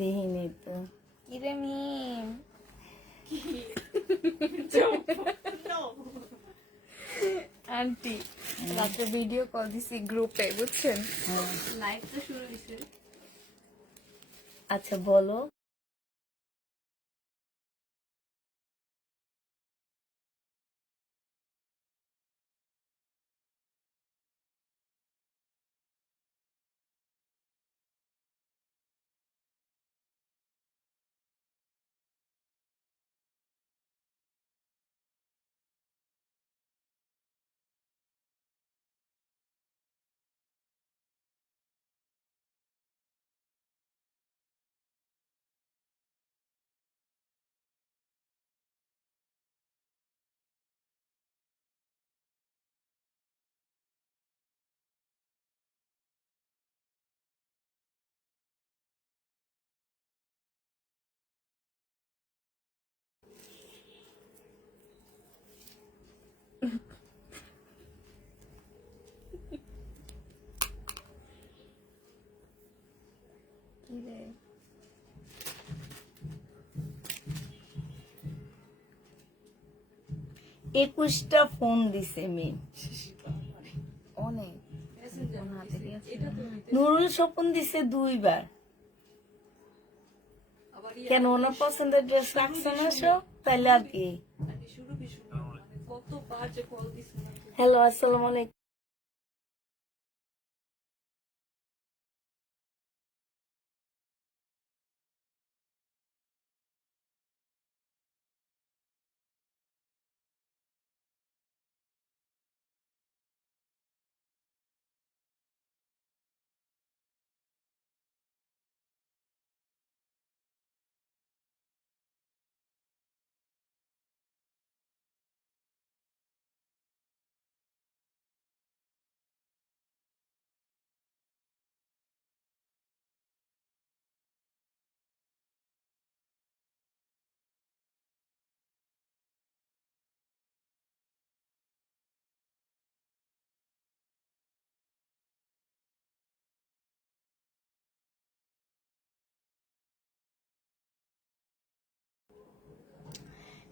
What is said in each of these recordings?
দেখিনি তো। কিরে মিম আন্টি রাতে ভিডিও কল দিছি গ্রুপে বুঝছেন, লাইভ তো শুরু হয়েছে। আচ্ছা বলো। কিরে 21টা ফোন দিছে মেয়ে। অনেক নুরুল স্বপন দিছে 2বার। কেন ওনার পছন্দের ড্রেস রাখছে না সব? তাইলে আর কি। হ্যালো, আসসালামু আলাইকুম।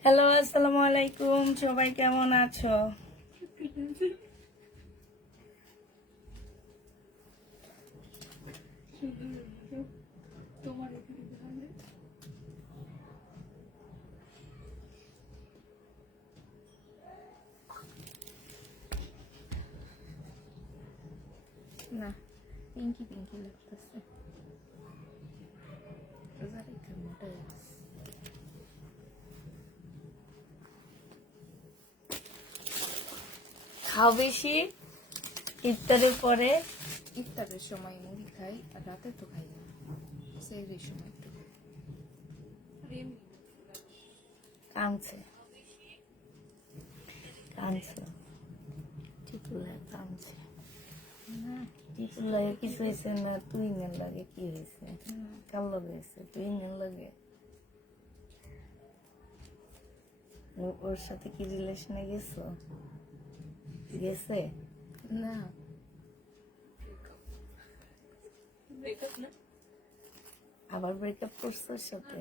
হ্যালো, আসসালামু আলাইকুম। সবাই কেমন আছো? না পিঙ্কি পিঙ্কি লাগতেছে। রোজা রেখে মোটা হয়ে গেছে। খাও বেশি ইফতারের পরে। ইফতারের সময় মুড়ি খাই আর রাতে তো খাই না, সেই সময় একটু খাই। কাঁদছে কাঁদছে টিপুলায় কাঁদছে। না টিপুলায় কিছু হয়েছে না? তুই নেন লাগে কি হয়েছে? কার লগে হয়েছে? তুই নেন লাগে। ওর সাথে কি রিলেশনে গেছো? গেছে না আবার ব্রেকআপ করছো ওর সাথে?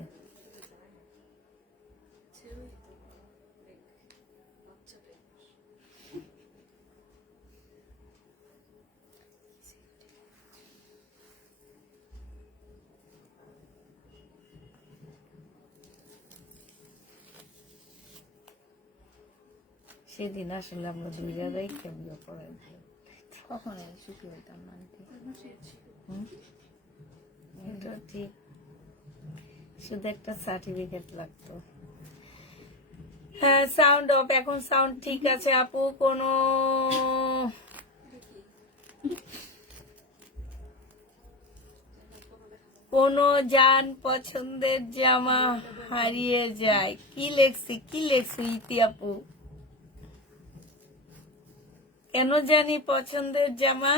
সেদিন আসলে আমরা 2 জায়গায় কেমন পড়াই দিই। কখনো সুখী হইতাম না আন্টি। এটা ঠিক, শুধু একটা সার্টিফিকেট লাগতো। হ্যাঁ, সাউন্ড অফ। এখন সাউন্ড ঠিক আছে আপু। কোনো জান পছন্দের জামা হারিয়ে যায়। কি লেখছি ইতি আপু? কেন জানি পছন্দের জামা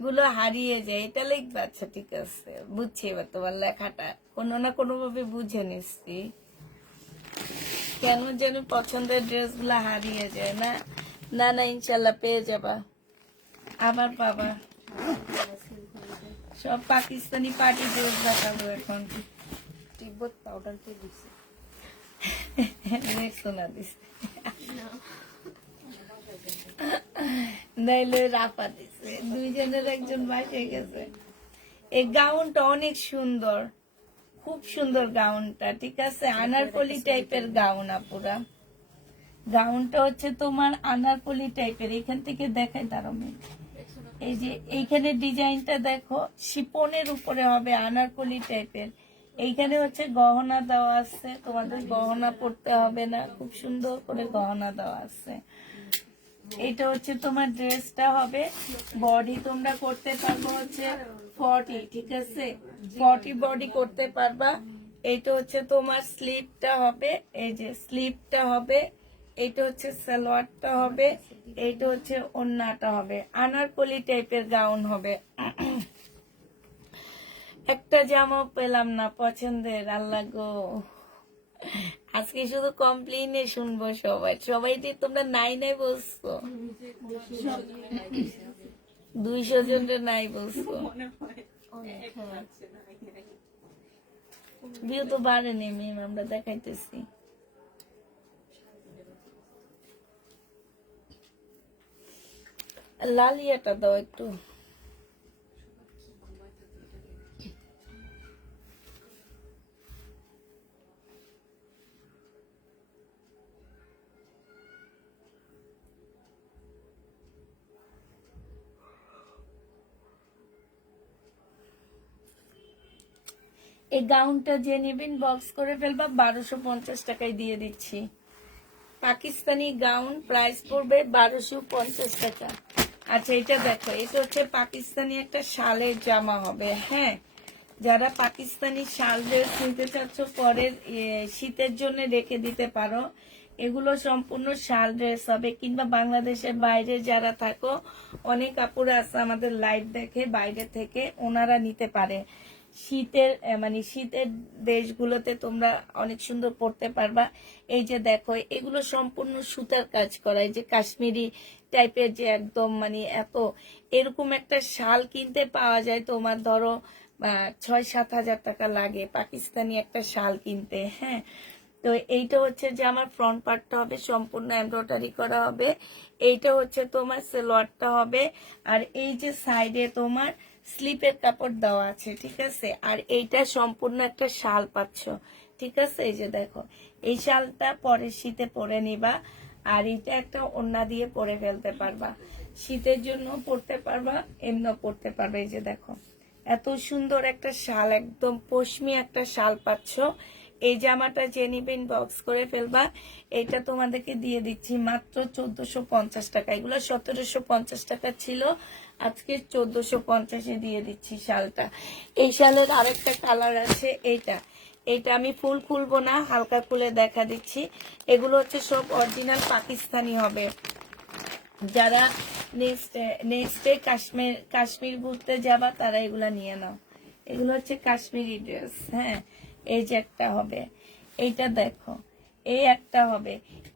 গুলো হারিয়ে যায়, এটা লিখবে। আচ্ছা ঠিক আছে, বুঝছি এবার তোমার লেখাটা। কোনো না কোনো ভাবে বুঝে নিচ্ছি। কেন জানি পছন্দের ড্রেস গুলা হারিয়ে যায়। না না না, ইনশাল্লাহ পেয়ে যাবা, আবার পাবা। সব পাকিস্তানি পার্টি ড্রেস দেখাবো এখন। তিব্বত পাউডার কে দিছে? শোনা দিস নাইলে রাফা দিছে, দুইজনের একজন বাসে গেছে। এই গাউনটা অনেক সুন্দর, খুব সুন্দর গাউনটা, ঠিক আছে? আনারকলি টাইপের গাউন আপুরা। গাউনটা হচ্ছে তোমার আনারকলি টাইপের। এখান থেকে দেখাই দাঁড়াও, এই যে এইখানে ডিজাইনটা দেখো, শিপনের উপরে হবে, আনারকলি টাইপের। এইখানে হচ্ছে গহনা দেওয়া আছে, তোমাদের গহনা পড়তে হবে না, খুব সুন্দর করে গহনা দেওয়া আছে। এটা হচ্ছে তোমার ড্রেসটা হবে। বডি তোমরা করতে পারবো হচ্ছে 40, ঠিক আছে? 40 বডি করতে পারবা। এটা হচ্ছে তোমার স্লিপটা হবে, এই যে স্লিপটা হবে। এইটা হচ্ছে সালোয়ারটা হবে, এইটা হচ্ছে ওড়নাটা হবে। আনারকলি টাইপের গাউন হবে। একটা জামা পেলাম না পছন্দের, আল্লাহ গো। আজকে শুধু কমপ্লেইনে শুনবো সবাই। সবাই যে তোমরা নাই নাই বলছো, 200 জনের নাই বলছো। ভিউ তো বাড়েনি মিম, আমরা দেখাইতেছি। লাল ইয়াটা দাও একটু। এই গাউনটা যে নেবেন বক্স করে ফেলবা, 1250 টাকায় দিয়ে দিচ্ছি। পাকিস্তানি গাউন প্রাইস পড়বে 1250 টাকা। আচ্ছা এটা দেখো, এটা হচ্ছে পাকিস্তানি একটা শালের জামা হবে। হ্যাঁ, যারা পাকিস্তানি শাল ড্রেস নিতে চাচ্ছ পরের শীতের জন্য রেখে দিতে পারো। এগুলো সম্পূর্ণ শাল ড্রেস হবে, কিংবা বাংলাদেশের বাইরে যারা থাকো, অনেক আপুরা আছে আমাদের লাইভ দেখে বাইরে থেকে, ওনারা নিতে পারে। শীতের মানে শীতের দেশগুলোতে তোমরা অনেক সুন্দর পড়তে পারবা। এই যে দেখো, এগুলো সম্পূর্ণ সুতার কাজ করা, এই যে কাশ্মীরি টাইপের, যে একদম মানে এত, এরকম একটা শাল কিনতে পাওয়া যায় তোমার ধরো 6-7 হাজার টাকা লাগে পাকিস্তানি একটা শাল কিনতে। হ্যাঁ, তো এইটা হচ্ছে যে আমার ফ্রন্ট পার্টটা হবে, সম্পূর্ণ এমব্রয়ডারি করা হবে। এইটা হচ্ছে তোমার সালোয়ারটা হবে, আর এই যে সাইডে তোমার স্লিপের কাপড় দেওয়া আছে, ঠিক আছে? আর এইটা সম্পূর্ণ একটা শাল পাচ্ছ, ঠিক আছে? এই যে দেখো, এই শালটা পরে শীতে পরে নিবা, আর এটা একটা ওড়না দিয়ে পরে ফেলতে পারবা। শীতের জন্য পরতে পারবা, এমনিও পরতে পারবে। এই যে দেখো, এত সুন্দর একটা শাল, একদম পশমি একটা শাল পাচ্ছ। এই জামাটা যে নিবেন বক্স করে ফেলবা। এটা তোমাদেরকে দিয়ে দিচ্ছি মাত্র 1450 টাকা। এগুলো 1750 টাকা ছিল, আজকে 1450-এ দিয়ে দিচ্ছি শালটা। এই শালের আরেকটা কালার আছে, এইটা এটা আমি ফুল খুলবো না, হালকা খুলে দেখা দিচ্ছি। এগুলো হচ্ছে সব অরিজিনাল পাকিস্তানি হবে। যারা নেক্সটে কাশ্মীর ঘুরতে যাবা তারা এগুলা নিয়ে নাও। এগুলো হচ্ছে কাশ্মীরি ড্রেস। হ্যাঁ, এই যে একটা হবে, এইটা দেখো, এই একটা হবে।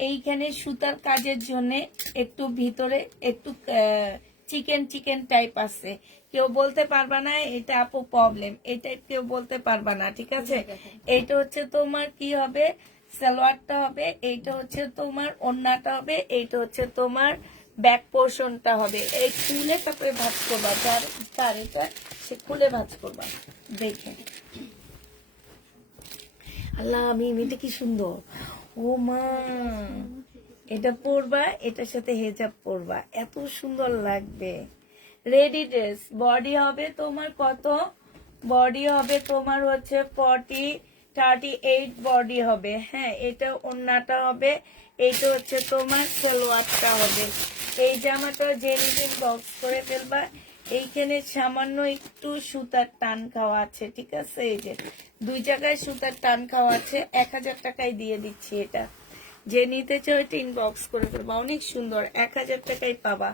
এইখানে সুতার কাজের জন্য একটু ভিতরে একটু চিকেন টাইপ আছে, কেউ বলতে পারবা না এটা আপু প্রবলেম, এটা কেউ বলতে পারবা না, ঠিক আছে? এইটা হচ্ছে তোমার কি হবে, সালোয়ারটা হবে। এইটা হচ্ছে তোমার ওড়নাটা হবে। এইটা হচ্ছে তোমার ব্যাক পোর্শনটা হবে। এই খুলে তারপরে ভাঁজ করবা, যার এটা সে খুলে ভাঁজ করবা। দেখে আল্লাহ, আমি এটা কি সুন্দর, ও মা, এটা পরবা, এটার সাথে হেজাব পরবা, এত সুন্দর লাগবে। Ready dress. বডি হবে তোমার কত? বডি হবে তোমার হচ্ছে 38 বডি হবে। হ্যাঁ, এটা ওড়নাটা হবে। এইটা হচ্ছে তোমার সালোয়ারটা হবে। এই জামাটা যে নিজে বক্স করে ফেলবা। এইখানে সামান্য একটু সুতার টান খাওয়া আছে, ঠিক আছে? এই যে 2 জায়গায় সুতার টান খাওয়া আছে। 1000 টাকায় দিয়ে দিচ্ছি এটা। যে নিতে চাও এটা ইনবক্স করে ফেলবা, অনেক সুন্দর, 1000 টাকায় পাবা।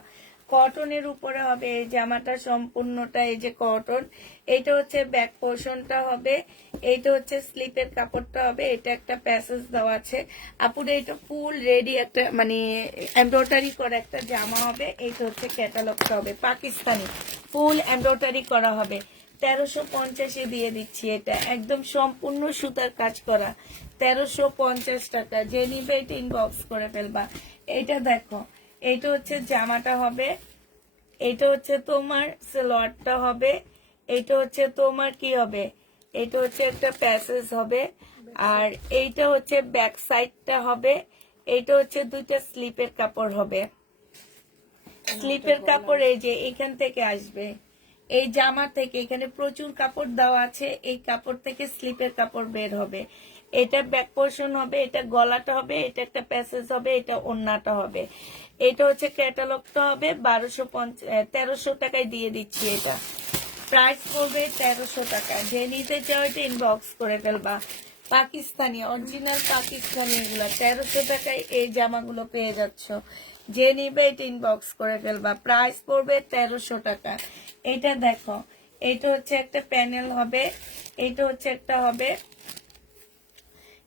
কটনের উপরে হবে এই জামাটা, সম্পূর্ণটা এই যে কটন। এইটা হচ্ছে ব্যাক পোর্শনটা হবে, এইটা হচ্ছে স্লিপের কাপড়টা হবে। এটা একটা প্যাসেজ দেওয়া আছে আপুরে, এটা ফুল রেডি একটা মানে এমব্রয়ডারি করা একটা জামা হবে। এইটা হচ্ছে ক্যাটালগটা হবে, পাকিস্তানি ফুল এমব্রয়ডারি করা হবে। 1350 দিয়ে দিচ্ছি। এটা একদম সম্পূর্ণ সুতার কাজ করা, 1350 টাকা। যে নিবে এটা ইনবক্স করে ফেলবা। এটা দেখো, এটা হচ্ছে জামাটা হবে, এটা হচ্ছে তোমার সালোয়ারটা হবে, এটা হচ্ছে তোমার কি হবে, এটা হচ্ছে একটা প্যাসেজ হবে, আর এইটা হচ্ছে ব্যাক সাইডটা হবে, এইটা হচ্ছে দুইটা স্লিপের কাপড় হবে। স্লিপের কাপড় এই যে এখান থেকে আসবে, এই জামা থেকে এখানে প্রচুর কাপড় দেওয়া আছে, এই কাপড় থেকে স্লিপের কাপড় বের হবে। এটা ব্যাক পোর্শন হবে, এটা গলাটা হবে, এটা একটা প্যাসেজ হবে, এটা ওড়নাটা হবে। এটা হচ্ছে ক্যাটালগটা হবে 1300 টাকায় দিয়ে দিচ্ছি। এটা প্রাইস পড়বে 1300 টাকা। যে নিতে চাও এটা ইনবক্স করে ফেলবা। পাকিস্তানি অরিজিনাল পাকিস্তানি এগুলা 1300 টাকায় এই জামাগুলো পেয়ে যাচ্ছ। যে নিবে এটা ইনবক্স করে ফেলবা। প্রাইস পড়বে 1300 টাকা। এটা দেখো, এটা হচ্ছে একটা প্যানেল হবে, এটা হচ্ছে একটা হবে,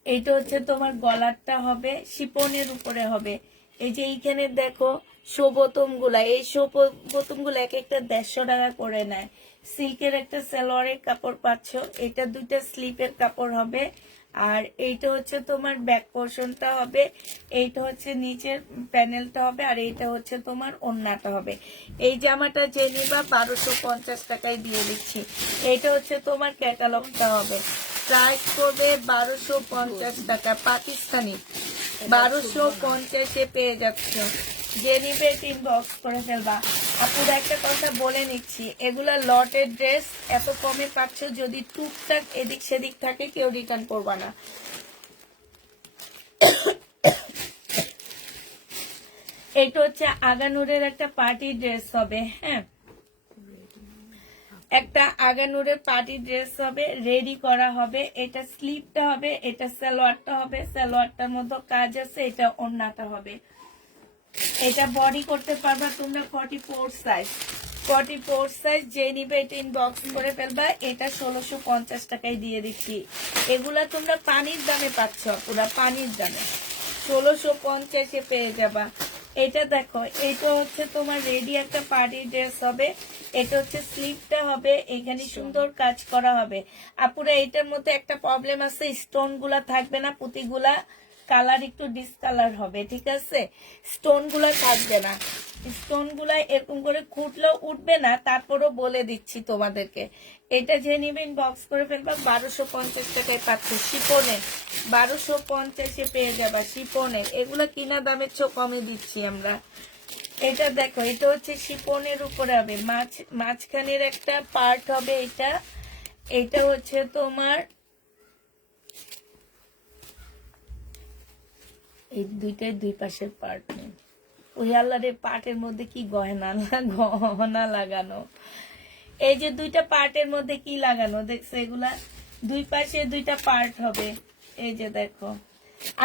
এটা হচ্ছে তোমার গলারটা হবে, শিপনের উপরে হবে। এই যে এইখানে দেখো শোবোতম গুলা, এই শোবোতম গুলা এক একটা 150 টাকা করে নেয়। সিল্কের একটা সালোয়ারের কাপড় পাচ্ছ, এটা দুইটা স্লিপের কাপড় হবে, আর এইটা হচ্ছে তোমার ব্যাক পোর্শনটা হবে, এইটা হচ্ছে নিচের প্যানেলটা হবে, আর এইটা হচ্ছে তোমার ওড়নাটা হবে। এই জামাটা যে নিবা 1250 টাকায় দিয়ে দিচ্ছি। এইটা হচ্ছে তোমার ক্যাটালগটা হবে। প্রাইস করবে 1250 টাকা। পাকিস্তানি 1250 পেয়ে যাচ্ছ। যে নিবে ইনবক্স করে ফেলবা। আপুরা একটা কথা বলে নিচ্ছি, এগুলা লটের ড্রেস, এত কমে পাচ্ছ, যদি টুকটাক এদিক সেদিক থাকে কেউ রিটার্ন করবা না। এটা হচ্ছে আগানুরের একটা পার্টি ড্রেস হবে, হ্যাঁ, একটা আগানুরের পার্টি ড্রেস হবে, রেডি করা হবে। এটা স্লিপটা হবে, এটা সালোয়ারটা হবে, সালোয়ারটার মধ্যে কাজ আছে, এটা ওড়নাটা হবে। এটা বডি করতে পারবা তোমরা 44 সাইজ। 44 সাইজ যে নিবে এটা ইনবক্স করে ফেলবা। এটা 1650 টাকায় দিয়ে দিচ্ছি। এগুলা তোমরা পানির দামে পাচ্ছ, পুরা পানির দামে 1650 পেয়ে যাবা। এটা দেখো, এটা হচ্ছে তোমার রেডি একটা পার্টি ড্রেস হবে, এটা হচ্ছে স্লিপটা হবে, এখানে সুন্দর কাজ করা হবে। আপুরা এটার মধ্যে একটা প্রবলেম আছে, স্টোন গুলা থাকবে না, পুঁতিগুলা কালার একটু ডিসকালার হবে, ঠিক আছে, স্টোন গুলা থাকবে না। স্টোন গুলা এরকম করে খুঁটলেও উঠবে না, তারপরও বলে দিচ্ছি তোমাদেরকে। এটা যে নিবেন বক্স করে ফেলবা। 1250 টাকায় পাচ্ছ শিপনের, 1250 পেয়ে যাবা শিপনের। এগুলা কিনা দামের চেয়ে কমে দিচ্ছি আমরা। এটা দেখো, এটা হচ্ছে শিপনের উপরে হবে, মাঝখানের একটা পার্ট হবে, এটা হচ্ছে তোমার এই দুইটাই দুই পাশের পার্ট নেই। ওই আল্লাহরের পার্টের মধ্যে কি গহনা লাগানো, এই যে দুইটা পার্টের মধ্যে কি লাগানো দেখছো, এগুলা দুই পাশে দুইটা পার্ট হবে। এই যে দেখো,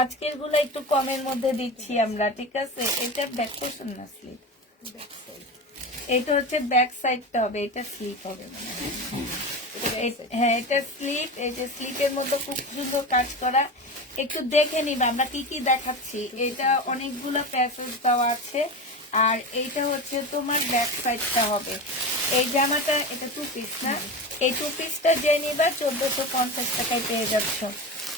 আজকের গুলা একটু কমের মধ্যে দিচ্ছি আমরা, ঠিক আছে। এটা ব্যাক পোর্শন না স্লিপ, এটা হচ্ছে ব্যাক সাইডটা হবে, এটা স্লিপ হবে মানে, হ্যাঁ এটা স্লিপ। এই যে স্লিপের মধ্যে খুব সুন্দর কাজ করা। একটু দেখে নিবা আমরা কি কি দেখাচ্ছি। এটা অনেকগুলো প্যাসেজ দেওয়া আছে, আর এইটা হচ্ছে তোমার ব্যাক সাইডটা হবে। এই জামাটা এটা 2 পিস না, এই 2 পিসটা যে নিবা 1450 টাকায় পেয়ে যাচ্ছ।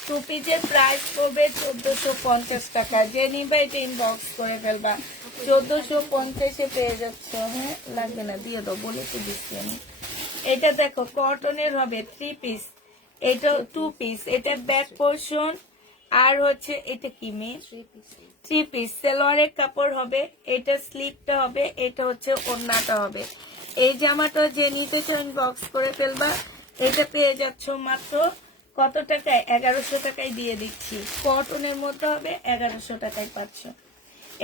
2 পিসের প্রাইস পড়বে 1450 টাকা। যে নিবা এটা ইনবক্স করে ফেলবা। 1450 পেয়ে যাচ্ছ। হ্যাঁ লাগবে না, দিয়ে দাও, বলে তো দিচ্ছি আমি। এটা দেখো কটনের হবে 3 পিস, এটা 2 পিস, এটা ব্যাক পোর্শন, আর হচ্ছে এটা কি মেয়ে 3 পিস সালোয়ারের কাপড় হবে, এটা স্লিপটা হবে, এটা হচ্ছে ওড়নাটা হবে। এই জামাটা যে নিতে চাও ইনবক্স করে ফেলবা। এটা পেয়ে যাচ্ছ মাত্র কত টাকায়, 1100 টাকায় দিয়ে দিচ্ছি। কটনের মধ্যে হবে, 1100 টাকায় পাচ্ছ।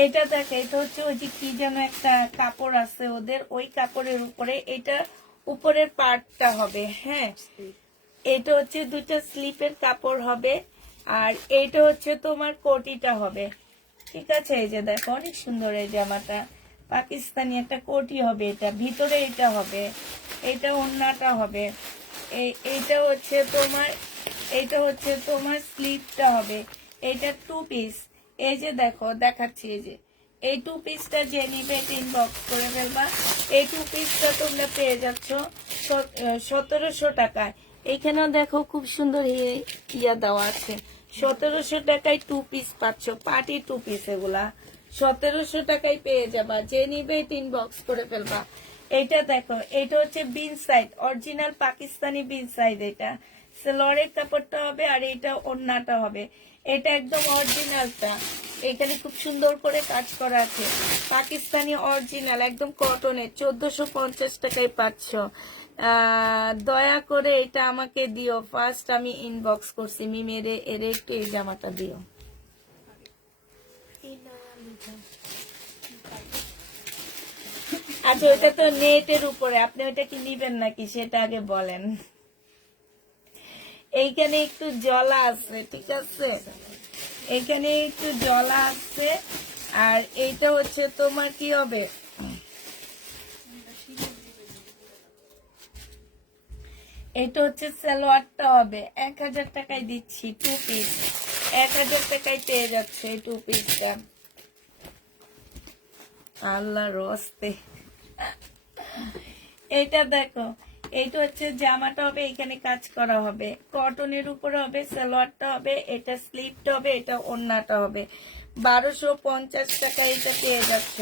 এটা দেখো, এটা হচ্ছে ওই যে কি যেন একটা কাপড় আছে ওদের, ওই কাপড়ের উপরে এটা উপরের পার্টটা হবে, হ্যাঁ, এটা হচ্ছে দুইটা স্লিপের কাপড় হবে, আর এইটা হচ্ছে তোমার কোটিটা হবে, ঠিক আছে। এই যে দেখো অনেক সুন্দর এই জামাটা, পাকিস্তানি একটা কোটি হবে, এটা ভিতরে এটা হবে, এটা ওড়নাটা হবে, এইটা হচ্ছে তোমার স্লিপটা হবে। এটা 2 পিস। এই যে দেখো দেখাচ্ছি, এই যে এই 2 পিসটা যে নিবে ইনবক্স করে ফেলবা। এই 2 পিসটা তোমরা পেয়ে যাচ্ছ 1700 টাকায়। এইখানেও দেখো খুব সুন্দর ইয়া দেওয়া আছে। 1700 টাকায় 2 পিস পাচ্ছ, পার্টি 2 পিস। এগুলা 1700 টাকায় পেয়ে যাবা, যে নিবে ইনবক্স করে ফেলবা। এটা দেখো, এটা হচ্ছে বিন সাইড, অরিজিনাল পাকিস্তানি বিন সাইড। এটা সেলরের কাপড়টা হবে আর এটা ওড়নাটা হবে। এটা একদম অরিজিনালটা, এখানে খুব সুন্দর করে কাজ করা আছে, পাকিস্তানি অরিজিনাল একদম কটনের। 1450 টাকায় পাচ্ছ। দয়া করে এটা আমাকে দিও, ফার্স্ট আমি ইনবক্স করছি। মিমেরে এর একটু এই জামাটা দিও। আচ্ছা, ওইটা তো নেটের উপরে, আপনি ওইটা কি নিবেন নাকি সেটা আগে বলেন। এইখানে একটু জলা আছে, ঠিক আছে, এখানে একটু জলা আছে। আর এইটা হচ্ছে তোমার কি হবে, এটা হচ্ছে সালোয়ারটা হবে। 1000 টাকায় দিচ্ছি 2 পিস, 1000 টাকায় পেয়ে যাচ্ছে এই 2 পিসটা। আল্লাহ রস্তে। এটা দেখো, এইটা হচ্ছে জামাটা হবে, এখানে কাজ করা হবে, কটনের উপরে হবে, সালোয়ারটা হবে, এটা স্লিপটা হবে, এটা ওড়নাটা হবে। 1250 টাকায় এটা পেয়ে যাচ্ছ।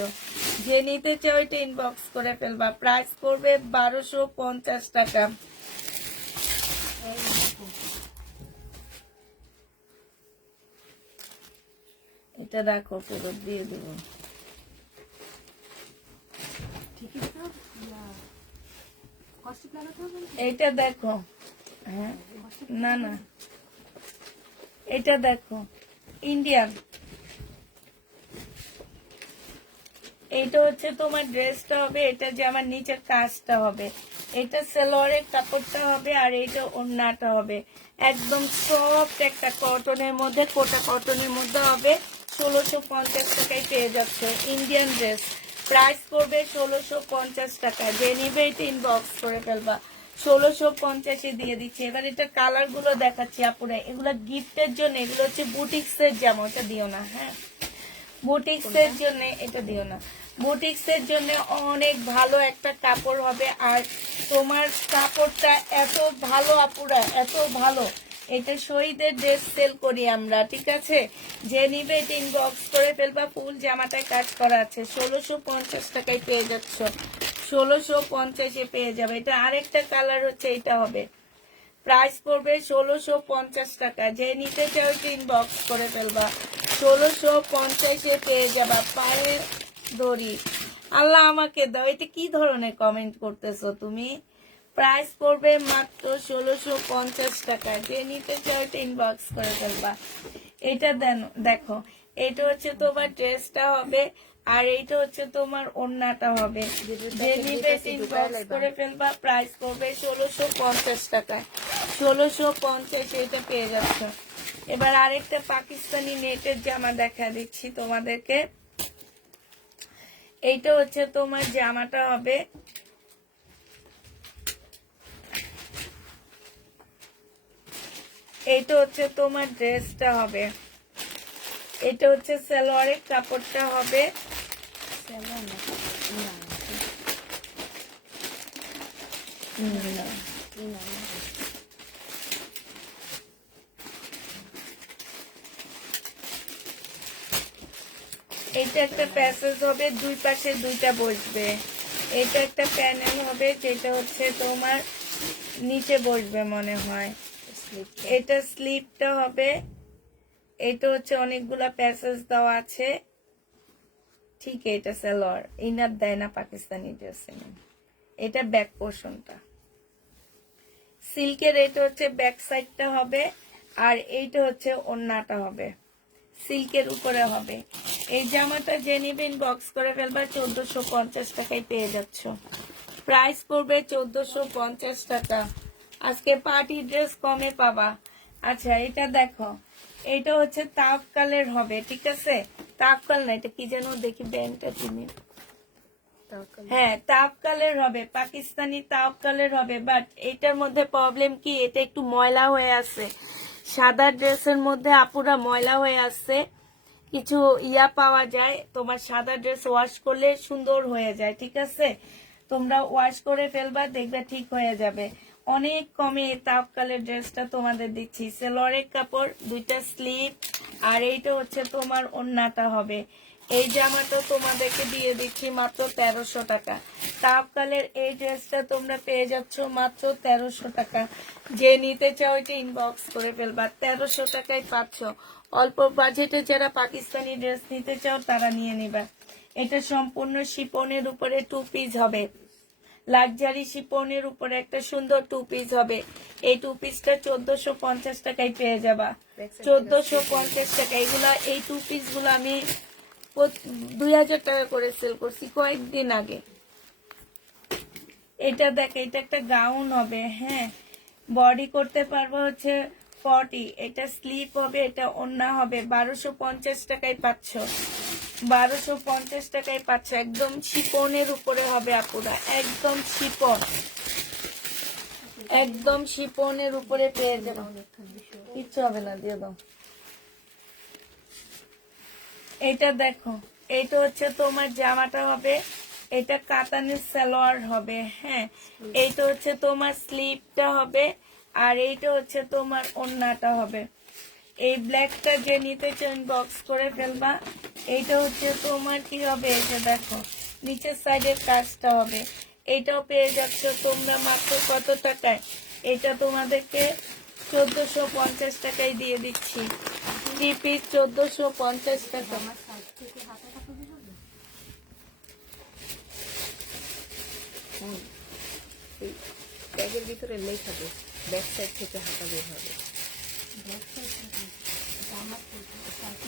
যে নিতে চাও এটা ইনবক্স করে ফেলবা, প্রাইস পড়বে 1250 টাকা। এটা রাখো, ফেরত দিয়ে দেবো। এটা দেখো, হ্যাঁ না না, এটা দেখো ইন্ডিয়ান। এটা হচ্ছে তোমার ড্রেসটা হবে, এটা যে আমার নিচের কাজটা হবে, এটা সেলোয়ারের কাপড়টা হবে আর এটা ওড়নাটা হবে। একদম সফট একটা কটনের মধ্যে, কোটা কটনের মধ্যে হবে। 1650 টাকায় পেয়ে যাচ্ছে ইন্ডিয়ান ড্রেস। প্রাইস পড়বে 1650 টাকা। যে নিবে এটা ইনবক্স করে ফেলবা, 1650-এ দিয়ে দিচ্ছি। এবার এটা কালার গুলো দেখাচ্ছি আপুরা, এগুলো গিফটের জন্য, এগুলো হচ্ছে বুটিক্সের জামা, ওটা দিও না, হ্যাঁ বুটিক্সের জন্য এটা দিও না। বুটিক্সের জন্য অনেক ভালো একটা কাপড় হবে, আর তোমার কাপড়টা এত ভালো আপুরা, এত ভালো। এটা শহীদের ড্রেস সেল করি আমরা, ঠিক আছে। যে নিবে এটা ইনবক্স করে ফেলবা। ফুল জামাটায় কাজ করা আছে, 1650 টাকায় পেয়ে যাচ্ছ, 1650-এ পেয়ে যাবে। এটা আরেকটা কালার হচ্ছে, এটা হবে। প্রাইস পড়বে 1650 টাকা। যে নিতে চাও ইনবক্স করে ফেলবা, 1650-এ পেয়ে যাবা। পায়ের দড়ি, আল্লাহ আমাকে দাও, এটা কি ধরনের কমেন্ট করতেছো তুমি। প্রাইস পড়বে মাত্র 1650 টাকা। যে নিতে চাও ইনবক্স করে ফেলবা। এটা দেখো, এটা হচ্ছে তোমার ড্রেসটা হবে আর এইটা হচ্ছে তোমার ওড়নাটা হবে। যে নিবে ইনবক্স করে ফেলবা। প্রাইস পড়বে 1650 টাকা, 1650 এটা পেয়ে যাচ্ছ। এবার আরেকটা পাকিস্তানি নেটের জামা দেখা দিচ্ছি তোমাদেরকে। এইটা হচ্ছে তোমার জামাটা হবে, এইটা হচ্ছে তোমার ড্রেসটা হবে, এটা হচ্ছে সালোয়ারের কাপড়টা হবে। এটা একটা প্যাসেজ হবে, দুই পাশে দুইটা বসবে। এটা একটা প্যানেল হবে, যেটা হচ্ছে তোমার নিচে বসবে মনে হয়। এটা স্লিপটা হবে, এটা হচ্ছে অনেকগুলা প্যাসেজ দেওয়া আছে, ঠিক। এটা সালোয়ার, ইনার দেয় না পাকিস্তানি ড্রেসে। এটা ব্যাক পোর্শনটা সিল্কের, এটা হচ্ছে ব্যাক সাইডটা হবে, আর এইটা হচ্ছে ওড়নাটা হবে, সিল্কের উপরে হবে। এই জামাটা যে নিবে ইনবক্স করে ফেলবা, 1450 টাকায় পেয়ে যাচ্ছ। প্রাইস পড়বে 1450 টাকা। আজকে পার্টি ড্রেস কমে পাবা। আচ্ছা, এটা দেখো, এটা হচ্ছে তাওকালের হবে, ঠিক আছে। তাওকাল না, এটা কি যেন দেখি ব্যান্ডটা তুমি, হ্যাঁ তাওকালের হবে, পাকিস্তানি তাওকালের হবে। বাট এটার মধ্যে প্রবলেম কি, এটা একটু ময়লা হয়ে আছে। সাদা ড্রেসের মধ্যে আপুরা ময়লা হয়ে আছে, কিছু ইয়া পাওয়া যায়, তোমার সাদা ড্রেস ওয়াশ করলে সুন্দর হয়ে যায়, ঠিক আছে। তোমরা ওয়াশ করে ফেলবা, দেখবে ঠিক হয়ে যাবে। অনেক কমে তাপকালের ড্রেসটা তোমাদের দিচ্ছি। সেলোয়ারের কাপড়, 2টা স্লিভ, আর এইটা হচ্ছে তোমার ওড়নাটা হবে। এই জামাটা তোমাদেরকে দিয়ে দিচ্ছি মাত্র 1300 টাকা। তাপকালের এই ড্রেসটা তোমরা পেয়ে যাচ্ছ মাত্র 1300 টাকা। যে নিতে চাও এটা ইনবক্স করে ফেলবা, 1300 টাকায় পাচ্ছ। অল্প বাজেটে যারা পাকিস্তানি ড্রেস নিতে চাও তারা নিয়ে নিবা। এটা সম্পূর্ণ শিপনের উপরে 2 পিস হবে, লাক্সারি শিপনের উপরে একটা সুন্দর 2 পিস হবে। এই 2 পিসটা 1450 টাকায় পেয়ে যাবা, 1450 টাকা। এগুলা এই 2 পিস গুলো আমি 2000 টাকা করে সেল করছি কয়েকদিন আগে। এটা দেখ, এটা একটা গাউন হবে, হ্যাঁ, বডি করতে পারবো হচ্ছে 40, এটা স্লিপ হবে, এটা ওড়না হবে। 1250 টাকায় পাচ্ছ, 1250 টাকায় পাচ্ছ। একদম শিপনের উপরে হবে আপুরা, একদম শিপন, একদম শিপনের উপরে পেয়ে যাবো, কিচ্ছু হবে না, দিয়ে দাও। এটা দেখো, এটা হচ্ছে তোমার জামাটা হবে, এটা কাতানের সালোয়ার হবে, হ্যাঁ, এইটা হচ্ছে তোমার স্লিভটা হবে, আর এইটা হচ্ছে তোমার ওড়নাটা হবে। এই ব্ল্যাকটা যে নিতে চান বক্স করে ফেলবা। এইটা হচ্ছে তোমার কি হবে, এটা দেখো নিচের সাইডের কাজটা হবে। এটাও পেয়ে যাচ্ছ তোমরা মাত্র কত টাকায়? এটা তোমাদেরকে 1450 টাকায় দিয়ে দিচ্ছি। 3 পিস 1450 টাকা। ব্যাগের ভিতরে লেখা দে, ব্যাক সাইড থেকে হাতা বের হবে।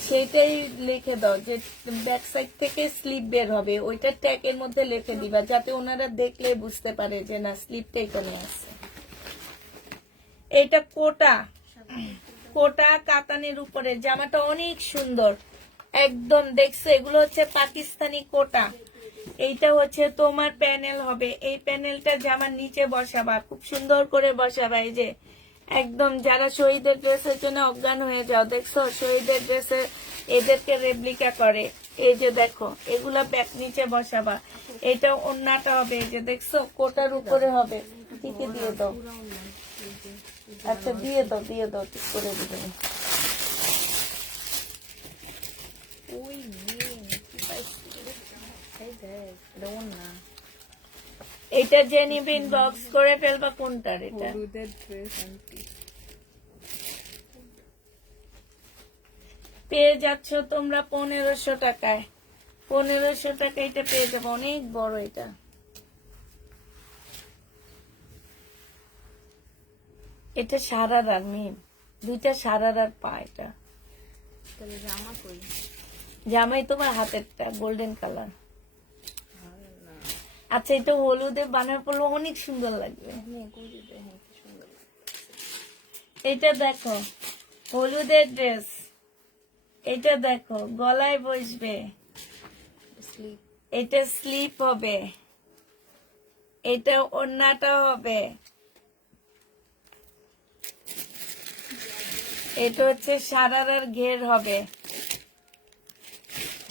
সেইটাই লিখে দাও যে ব্যাক সাইড থেকে স্লিপ বের হবে, ওইটা ট্যাগের মধ্যে লিখে দিবা, যাতে ওনারা দেখলে বুঝতে পারে যে না স্লিপটা এখানে আছে। এটা কোটা, কোটা কাতানের উপরে জামাটা অনেক সুন্দর, একদম দেখছো, এগুলো হচ্ছে পাকিস্তানি কোটা। এইটা হচ্ছে তোমার প্যানেল হবে, এই প্যানেলটা জামার নিচে বসাবা, খুব সুন্দর করে বসাবা। এই যে একদম যারা শহীদের ড্রেসের জন্য অজ্ঞান হয়ে যাও, দেখছো শহীদের ড্রেসে এদেরকে রেপ্লিকা করে, এই যে দেখো এগুলা ব্যাক নিচে বসাবা। এটা ওড়নাটা হবে, এই যে দেখছো কোটার উপরে হবে। ঠিকই দিয়ে দাও, আচ্ছা দিয়ে দাও, দিয়ে দাও, ঠিক করে দিবে। ওই কি পাইছি, এই দেখ, দেওন না। এটা যে নিবে ইনবক্স করে ফেলবা। কোনটার এটা? হলুদের ড্রেস আনটি পেয়ে যাচ্ছ তোমরা 1500 টাকায়, 1500 টাকা এটা পেয়ে যাবো, অনেক বড় এটা। এটা সারারার মিম, 2টা সারারার পা। এটা তাহলে জামা কই? জামাই তোমার হাতেরটা গোল্ডেন কালার। আচ্ছা, এটা হলুদে বানার পড়লে অনেক সুন্দর লাগবে। এটা দেখো হলুদের ড্রেস, এটা দেখো গলায় বসবে, এটা স্লিপ হবে, এটা ওড়নাটা হবে, এটা হচ্ছে সারারার ঘের হবে।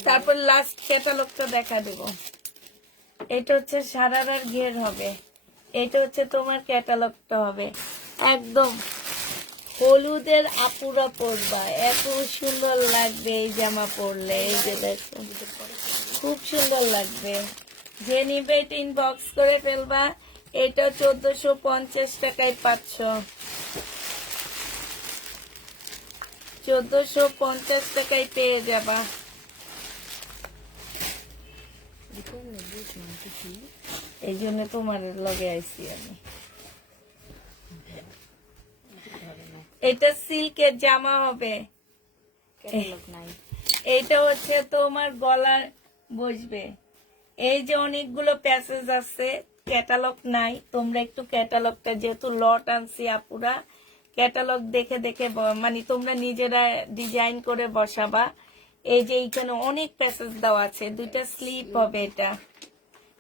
তারপর লাস্ট ক্যাটালগটা দেখা দেব। এটা হচ্ছে সারারার ঘের হবে, এটা হচ্ছে তোমার ক্যাটালগটা হবে। একদম হলুদের আপুরা পরবা, এত সুন্দর লাগবে এই জামা পরলে। এই যে দেখো খুব সুন্দর লাগবে। যে নিবে এটা ইনবক্স করে ফেলবা। এটা 1450 টাকায় পাচ্ছ, 1450 টাকায় পেয়ে যাবা। এই জন্য তোমার লগে আইছি আমি। এটা সিল্কের জামা হবে, এইটা হচ্ছে তোমার গলার বসবে। এই যে অনেকগুলো প্যাসেজ আছে, ক্যাটালগ নাই। তোমরা একটু ক্যাটালগটা, যেহেতু লট আনছি আপুরা, ক্যাটালগ দেখে দেখে মানে তোমরা নিজেরা ডিজাইন করে বসাবা। এই যে এইখানে অনেক প্যাসেজ দেওয়া আছে। 2টা স্লিপ হবে এটা,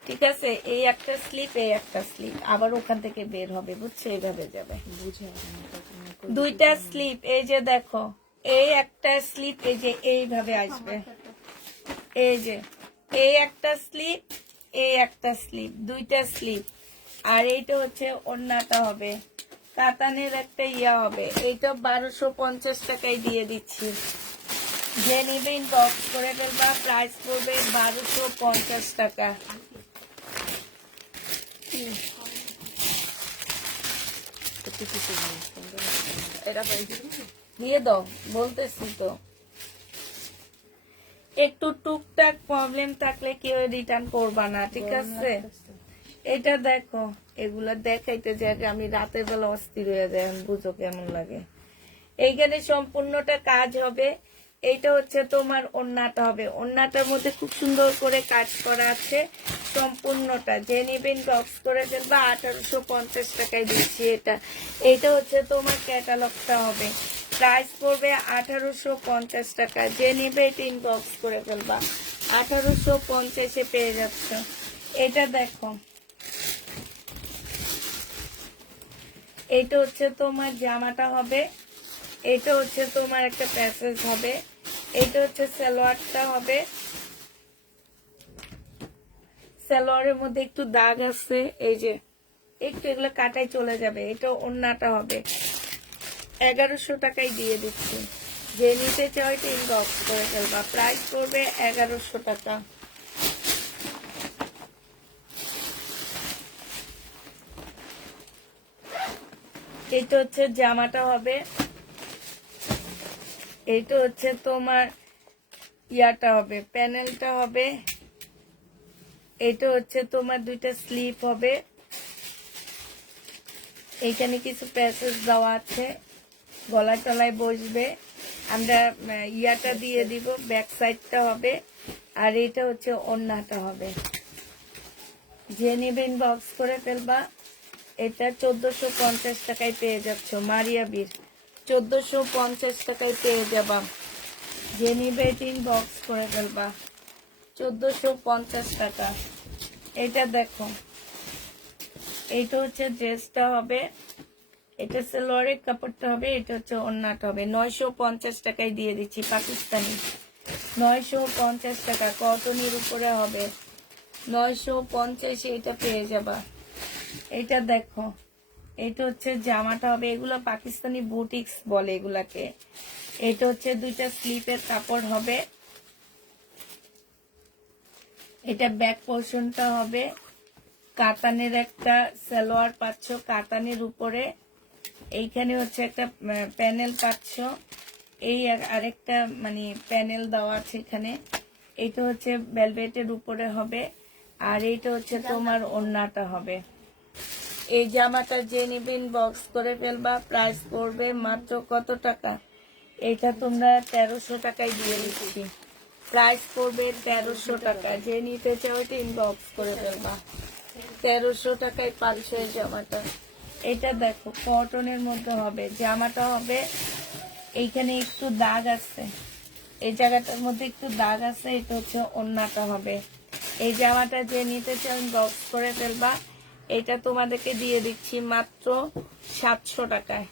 ঠিক আছে? এই একটা স্লিপ, এই একটা স্লিপ, আবার ওখান থেকে বের হবে, বুঝছো? এইভাবে যাবে। 2টা স্লিপ, এই যে দেখো এই একটা স্লিপ, এই যে এইভাবে আসবে। এই যে এই একটা স্লিপ, এই একটা স্লিপ, দুইটা স্লিপ, আর এইটা হচ্ছে ওড়নাটা হবে, কাতানের একটা ইয়া হবে। এইটা 1250 টাকায় দিয়ে দিচ্ছি। যে নিবে ইনবক্স করে ফেলবা, প্রাইস পড়বে 1250 টাকা। এটা পাই দিয়ে দাও, বলতেছি তো। একটু টুকটাক প্রবলেম থাকলে কেউ রিটার্ন করবা না, ঠিক আছে? এটা দেখো, এগুলা দেখাইতে যে আমি রাতের বেলা অস্থির হয়ে যায়, আমি বুঝো কেমন লাগে। এইখানে সম্পূর্ণটা কাজ হবে। এইটা হচ্ছে তোমার ওড়নাটা হবে, ওড়নাটার মধ্যে খুব সুন্দর করে কাজ করা আছে সম্পূর্ণটা। যে নিবেন বক্স করে ফেলবা, 1850 টাকায় দিচ্ছি এটা। এইটা হচ্ছে তোমার ক্যাটালগটা হবে, প্রাইস পড়বে 1850 টাকা। যে নিবে এটা ইনবক্স করে ফেলবা, 1850-এ পেয়ে যাচ্ছ। এটা দেখো, এটা হচ্ছে তোমার জামাটা হবে, এটা হচ্ছে তোমার একটা প্যাসেজ হবে, এটা হচ্ছে সালোয়ারটা হবে। সালোয়ারের মধ্যে একটু দাগ আছে, এই যে একটু এগুলো কাটাই চলে যাবে। এটা ওড়নাটা হবে, 1100 টাকায় দিয়ে দিচ্ছি। যে নিতে চাও এটা ইনবক্স করে ফেলবা, প্রাইস পড়বে 1100 টাকা। এটা হচ্ছে জামাটা হবে, এইটা হচ্ছে তোমার ইয়াটা হবে, প্যানেলটা হবে। এটা হচ্ছে তোমার দুইটা স্লিপ হবে, এইখানে কিছু প্যাসেজ দেওয়া আছে, গলায় টলায় বসবে। আমরা ইয়াটা দিয়ে দিব, ব্যাক সাইডটা হবে, আর এটা হচ্ছে ওড়নাটা হবে। যে নেবেন বক্স করে ফেলবা, এটা 1450 টাকায় পেয়ে যাচ্ছ। মারিয়া বীর 1450 টাকায় পেয়ে যাবা। যে নিবে বক্স করে ফেলবা, 1450 টাকা। এটা দেখো, এইটা হচ্ছে ড্রেসটা হবে, এটা সালোয়ারের কাপড়টা হবে, এটা হচ্ছে ওড়নাটা হবে। 950 টাকায় দিয়ে দিচ্ছি, পাকিস্তানি 950 টাকা, কটনের উপরে হবে 950, এটা পেয়ে যাবা। এটা দেখো, এটা হচ্ছে জামাটা হবে, এগুলো পাকিস্তানি বুটিক্স বলে এগুলাকে। এটা হচ্ছে দুইটা স্লিপের কাপড় হবে, এটা ব্যাক পোর্শনটা হবে, কাতানের একটা সালোয়ার পাচ্ছ কাতানের উপরে, এইখানে হচ্ছে একটা প্যানেল পাচ্ছ, এই আরেকটা মানে প্যানেল দেওয়া আছে এখানে। এটা হচ্ছে ভেলভেটের উপরে হবে, আর এইটা হচ্ছে তোমার ওড়নাটা হবে। এই জামাটা যে নিবেন বক্স করে ফেলবা, প্রাইস পড়বে মাত্র কত টাকা? এটা তোমরা 1300 টাকায় দিয়ে দিচ্ছি, প্রাইস পড়বে 1300 টাকা। যে নিতে চাও এটা ইনবক্স করে ফেলবা, 1300 টাকায় পাচ্ছ এই জামাটা। এটা দেখো, কটনের মধ্যে হবে, জামাটা হবে, এইখানে একটু দাগ আছে, এই জায়গাটার মধ্যে একটু দাগ আছে, এটা হচ্ছে ওড়নাটা হবে। এই জামাটা যে নিতে চাও বক্স করে ফেলবা, এটা তোমাদেরকে দিয়ে দিচ্ছি মাত্র 700 টাকায়।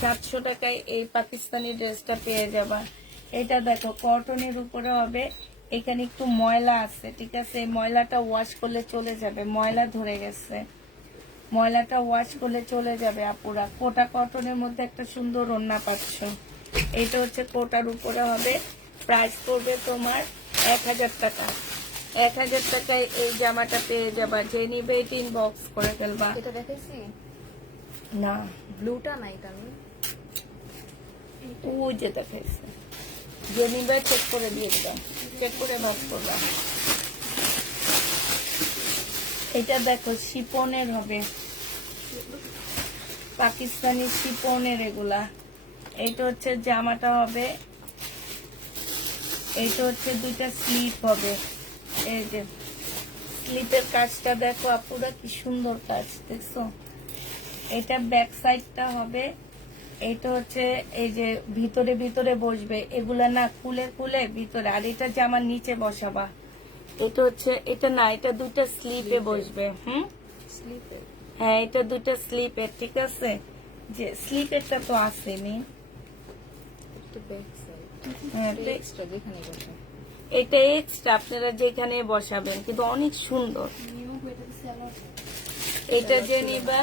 700 টাকায় এই পাকিস্তানি ড্রেসটা পেয়ে যাবা। এটা দেখো, কটনের উপরে হবে, এখানে একটু ময়লা আছে, ঠিক আছে? এই ময়লাটা ওয়াশ করলে চলে যাবে, ময়লা ধরে গেছে, ময়লাটা ওয়াশ করলে চলে যাবে আপুরা। কোটা কটনের মধ্যে একটা সুন্দর ওড়না পাচ্ছ, এটা হচ্ছে কোটার উপরে হবে, প্রাইস পড়বে তোমার 1000 টাকা। 1000 টাকায় এই জামাটা পেয়ে যাবা। যে নিবে এটা ইনবক্স করে ফেলবা। এটা দেখাইছি না, ব্লুটা না, এটা আমি ওই যে দেখাইছে, যে নিবে চেক করে দিয়ে দিলাম, চেক করে ভাগ করবা। এটা দেখো, শিপনের হবে, পাকিস্তানি শিপনের এগুলা। এইটা হচ্ছে জামাটা হবে, এইটা হচ্ছে দুইটা স্লিপ হবে। এই যে স্লিপের কাজটা দেখো আপুরা, কি সুন্দর কাজ, দেখছো? এটা ব্যাক সাইডটা হবে, এটা হচ্ছে এই যে ভিতরে ভিতরে বসবে, এগুলা না খুলে খুলে ভিতরে, আর এটা জামার নিচে বসাবা। এটা হচ্ছে, এটা না, এটা দুইটা স্লিপে বসবে। স্লিপের হ্যাঁ, এটা দুইটা স্লিপের, ঠিক আছে? যে স্লিপেরটা তো আসেনি। একটু ব্যাক সাইড হ্যাঁ, এক্সট্রা যেখানে বসে এটা এক্সট্রা, আপনারা যেখানে বসাবেন, কিন্তু অনেক সুন্দর। নিউ এটা স্যালাড এটা যে নিবা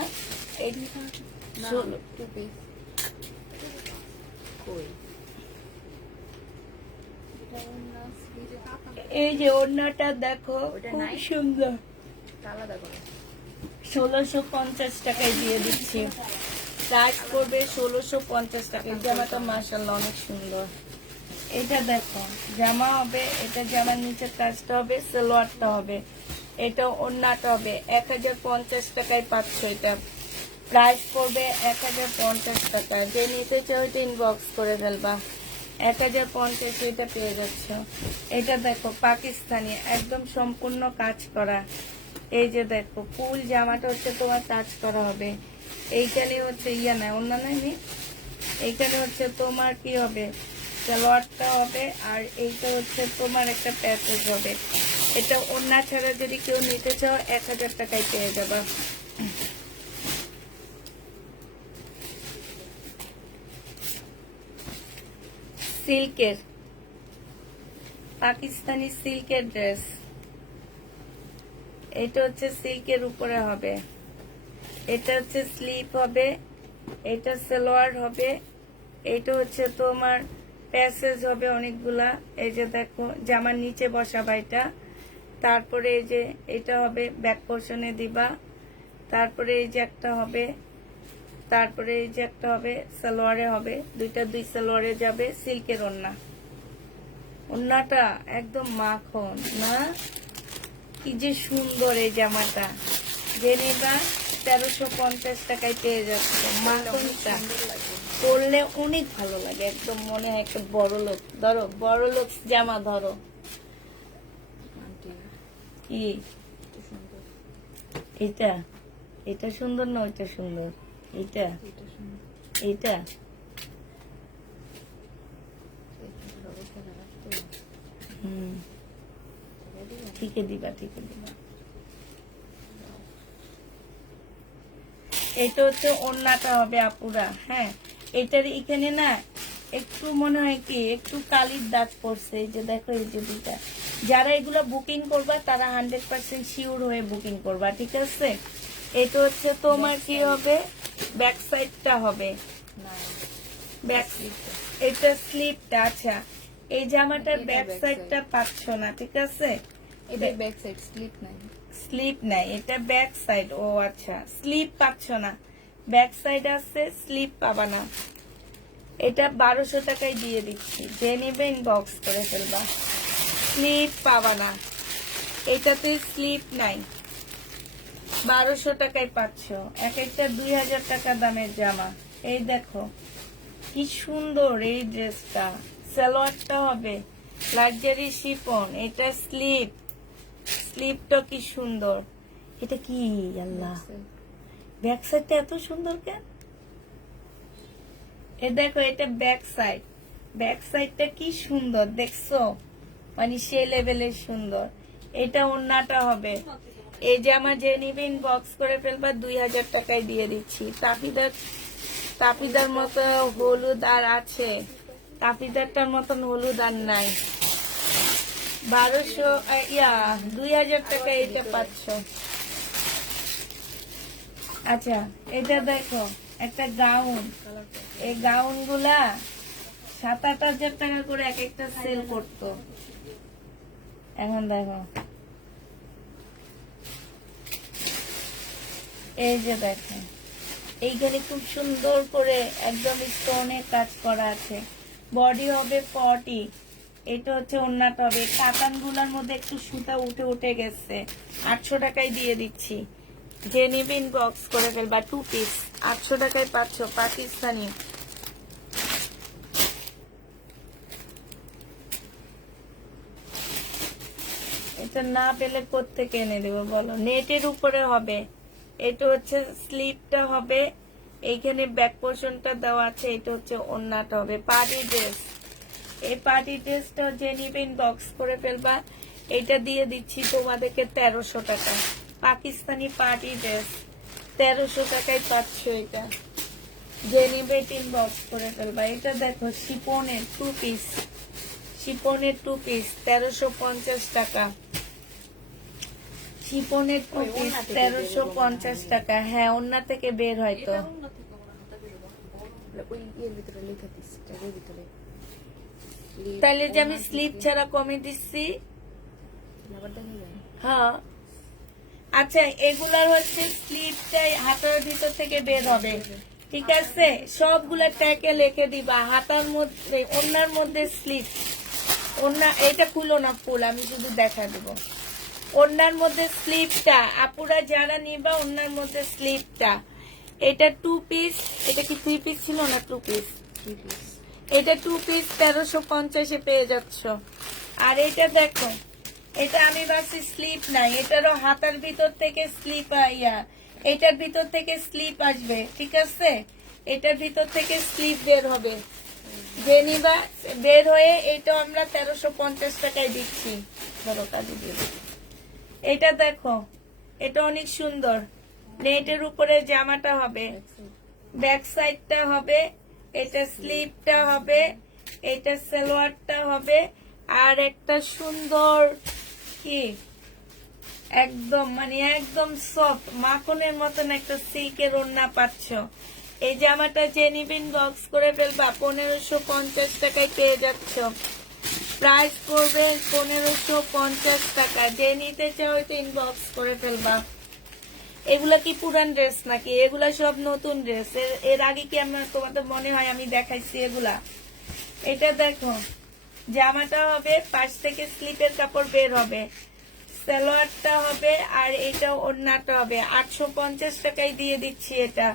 এই না ষোলো। টু পিস কই এটা না স্লিজে কাকা এই যে ওড়নাটা দেখো, ওটা খুব নাই? সুন্দর। আলাদা করে 1650 টাকায় দিয়ে দিচ্ছি। প্রাইস পড়বে 1650 টাকা। এই জামাটা মাশাআল্লাহ অনেক সুন্দর। এটা দেখো, জামা হবে, এটা জামার নিচের কাজটা হবে, সালোয়ারটা হবে, এটা ওড়নাটা হবে। 1050 টাকায় পাচ্ছ। এটা প্রাইস পড়বে 1050 টাকা। যে নিতে চাও এটা ইনবক্স করে ফেলবা। 1050 এটা পেয়ে যাচ্ছ। এটা দেখো পাকিস্তানি, একদম সম্পূর্ণ কাজ করা। এই যে দেখো ফুল জামাটা হচ্ছে তোমার কাজ করা হবে। এইখানে হচ্ছে ইয়া না, অন্যান্য নেই, এইখানে হচ্ছে তোমার কি হবে, সালোয়ারটা হবে, আর এইটা হচ্ছে তোমার একটা প্যাকেজ হবে। এটা ওড়না ছাড়া যদি কেউ নিতে চাও 1000 টাকায় পেয়ে যাবা। সিল্কের, পাকিস্তানি সিল্কের ড্রেস। এটা হচ্ছে সিল্কের উপরে হবে, এটা হচ্ছে স্লিপ হবে, এটা সালোয়ার হবে, এটা হচ্ছে তোমার প্যাসেজ হবে অনেকগুলা। এই যে দেখো জামার নিচে বসাবা এটা। তারপরে এই যে এটা হবে ব্যাক পোর্শনে দিবা। তারপরে এই যে একটা হবে, তারপরে এই যে একটা হবে সালোয়ারে হবে, দুই সালোয়ারে যাবে। সিল্কের ওড়না, ওড়নাটা একদম মাখন না, কি যে সুন্দর এই জামাটা। যে নেবা 1350 টাকায় পেয়ে যাচ্ছে। মাখনটা পরলে অনেক ভালো লাগে, একদম মনে হয় একটা বড় লোক। ধরো বড় লোক জামা ধরো। আন্টি কি এত সুন্দর এটা, এটা সুন্দর না ওইটা সুন্দর? এটা এটা সুন্দর এটা হুম, ঠিকই দিবা, ঠিকই দিবা। এটা হচ্ছে ওড়নাটা হবে আপুরা। হ্যাঁ, এটার এখানে না একটু মনে হয় কি একটু কালির দাগ পড়ছে। এই যে দেখো, এই যে দুইটা। যারা এগুলো বুকিং করবা তারা 100% শিওর হয়ে বুকিং করবা, ঠিক আছে? এটা হচ্ছে তোমার কি হবে, ব্যাক সাইডটা হবে, না ব্যাক, এটা স্লিপটা। আচ্ছা, এই জামাটার এটা ব্যাক back সাইডটা পাচ্ছ না, ঠিক আছে? এটা ব্যাক সাইড স্লিপ নাই স্লিপ নাই, এটা ব্যাক সাইড। ও আচ্ছা, স্লিপ পাচ্ছ না, ব্যাক সাইড আছে, স্লিপ পাবা না। এটা 1200 টাকায় দিয়ে দিচ্ছি। যে নেবে ইনবক্স করে ফেলবা। স্লিপ পাবা না, এটাতে স্লিপ নাই। 1200 টাকায় পাচ্ছ। এক একটা 2000 টাকা দামের জামা। এই দেখো কি সুন্দর এই ড্রেসটা। সালোয়ারটা হবে লাক্সারি শিফন, এটা স্লিপ, স্লিপটা কি সুন্দর। এটা কি আল্লাহ, ব্যাক সাইডটা এত সুন্দর কেন? এ দেখো, এটা ব্যাক সাইড, ব্যাক সাইডটা কি সুন্দর দেখছো, মানে সে লেভেলের সুন্দর। এটা ওড়নাটা হবে। এই জামা যে নিবে ইনবক্স করে ফেলবা, 2000 টাকায় দিয়ে দিচ্ছি। তাপিদার, তাপিদার মতো হলুদ আর আছে, তাপিদারটার মতন হলুদ আর নাই। 1200 2000 টাকায় এটা পাচ্ছ। আচ্ছা, এটা দেখো একটা গাউন। এই গাউন গুলা 7-8 হাজার টাকা করে এক একটা সেল করতো। এখন দেখো, এই যে দেখো, এইখানে খুব সুন্দর করে একদম স্টোনের কাজ করা আছে। বডি হবে 40। এটা হচ্ছে ওড়নাটা হবে। কাতান গুলার মধ্যে একটু সুতা উঠে উঠে গেছে। 800 টাকায় দিয়ে দিচ্ছি। যে নিবে ইনবক্স করে ফেলবা। 2 পিস 800 টাকায় পাচ্ছ। পাকিস্তানি, এটা না পেলে কোত্থেকে এনে দেবো বলো? নেটের উপরে হবে। এটা হচ্ছে স্লিপটা হবে, এইখানে ব্যাক পোর্শনটা দেওয়া আছে। এটা হচ্ছে ওড়নাটা হবে। পার্টি ড্রেস, এই পার্টি ড্রেসটা যে নিবে ইনবক্স করে ফেলবা। এটা দিয়ে দিচ্ছি তোমাদেরকে 1300 টাকা। পাকিস্তানি পার্টি ড্রেস 1300 টাকায় পাচ্ছ। এটা যে নিবে ইনবক্স করে ফেলবা। এটা দেখো শিপনের 2 পিস, শিপনের 2 পিস 1350 টাকা। শিপনের 2 পিস 1350 টাকা। হ্যাঁ, ওন্না থেকে বের হয় তো। ওই এর ভিতরে লেখা দিচ্ছি, এর ভিতরে তাইলে যে আমি স্লিপ ছাড়া কমে দিচ্ছি। আবার দেখা যায়। হ্যাঁ, আচ্ছা, এগুলার হচ্ছে স্লিপটাই হাতার ভিতর থেকে বের হবে, ঠিক আছে? সবগুলা ট্যাগে লিখে দিবা, হাতার মধ্যে ওন্নার মধ্যে স্লিপ। ওন্না এটা খুলো না ফুল, আমি শুধু দেখা দেব। ওন্নার মধ্যে স্লিপটা আপুরা যারা নিবা, ওন্নার মধ্যে স্লিপটা। এটা 2 পিস, এটা কি 3 পিস ছিল না 2 পিস? এটা 2 পিস 1350 পেয়ে যাচ্ছ। আর এটা দেখো, এটা আমি ভাবছি স্লিপ নাই, এটারও হাতার ভিতর থেকে স্লিপ এটার ভিতর থেকে স্লিপ আসবে, ঠিক আছে? এটার ভিতর থেকে স্লিপ বের হবে, যে নিবা বের হয়ে এটাও আমরা 1350 টাকায় দিচ্ছি। ধরো কাজে দিয়ে দিচ্ছি। এটা দেখো, এটা অনেক সুন্দর। নেটের উপরে জামাটা হবে, ব্যাক সাইডটা হবে, এটা স্লিপটা হবে, এটা সালোয়ারটা হবে, আর একটা সুন্দর কি একদম মানে একদম সফট মাখনের মতন একটা সিল্কের ওড়না পাচ্ছ। এই জামাটা যে নিবেন বক্স করে ফেলবা, 1550 টাকায় পেয়ে যাচ্ছ। প্রাইস পড়বে 1550 টাকা। যে নিতে চাও তো ইনবক্স করে ফেলবা। এগুলা কি পুরান ড্রেস নাকি? এগুলা সব নতুন ড্রেস। এর আগে কি আমরা তোমাদের মনে হয় আমি দেখাইছি এগুলা? এটা দেখো, জামাটা হবে পাশ থেকে স্লিপের কাপড় বের হবে, সালোয়ারটা হবে, আর এটা ওড়নাটা হবে। 850 টাকায় দিয়ে দিচ্ছি এটা।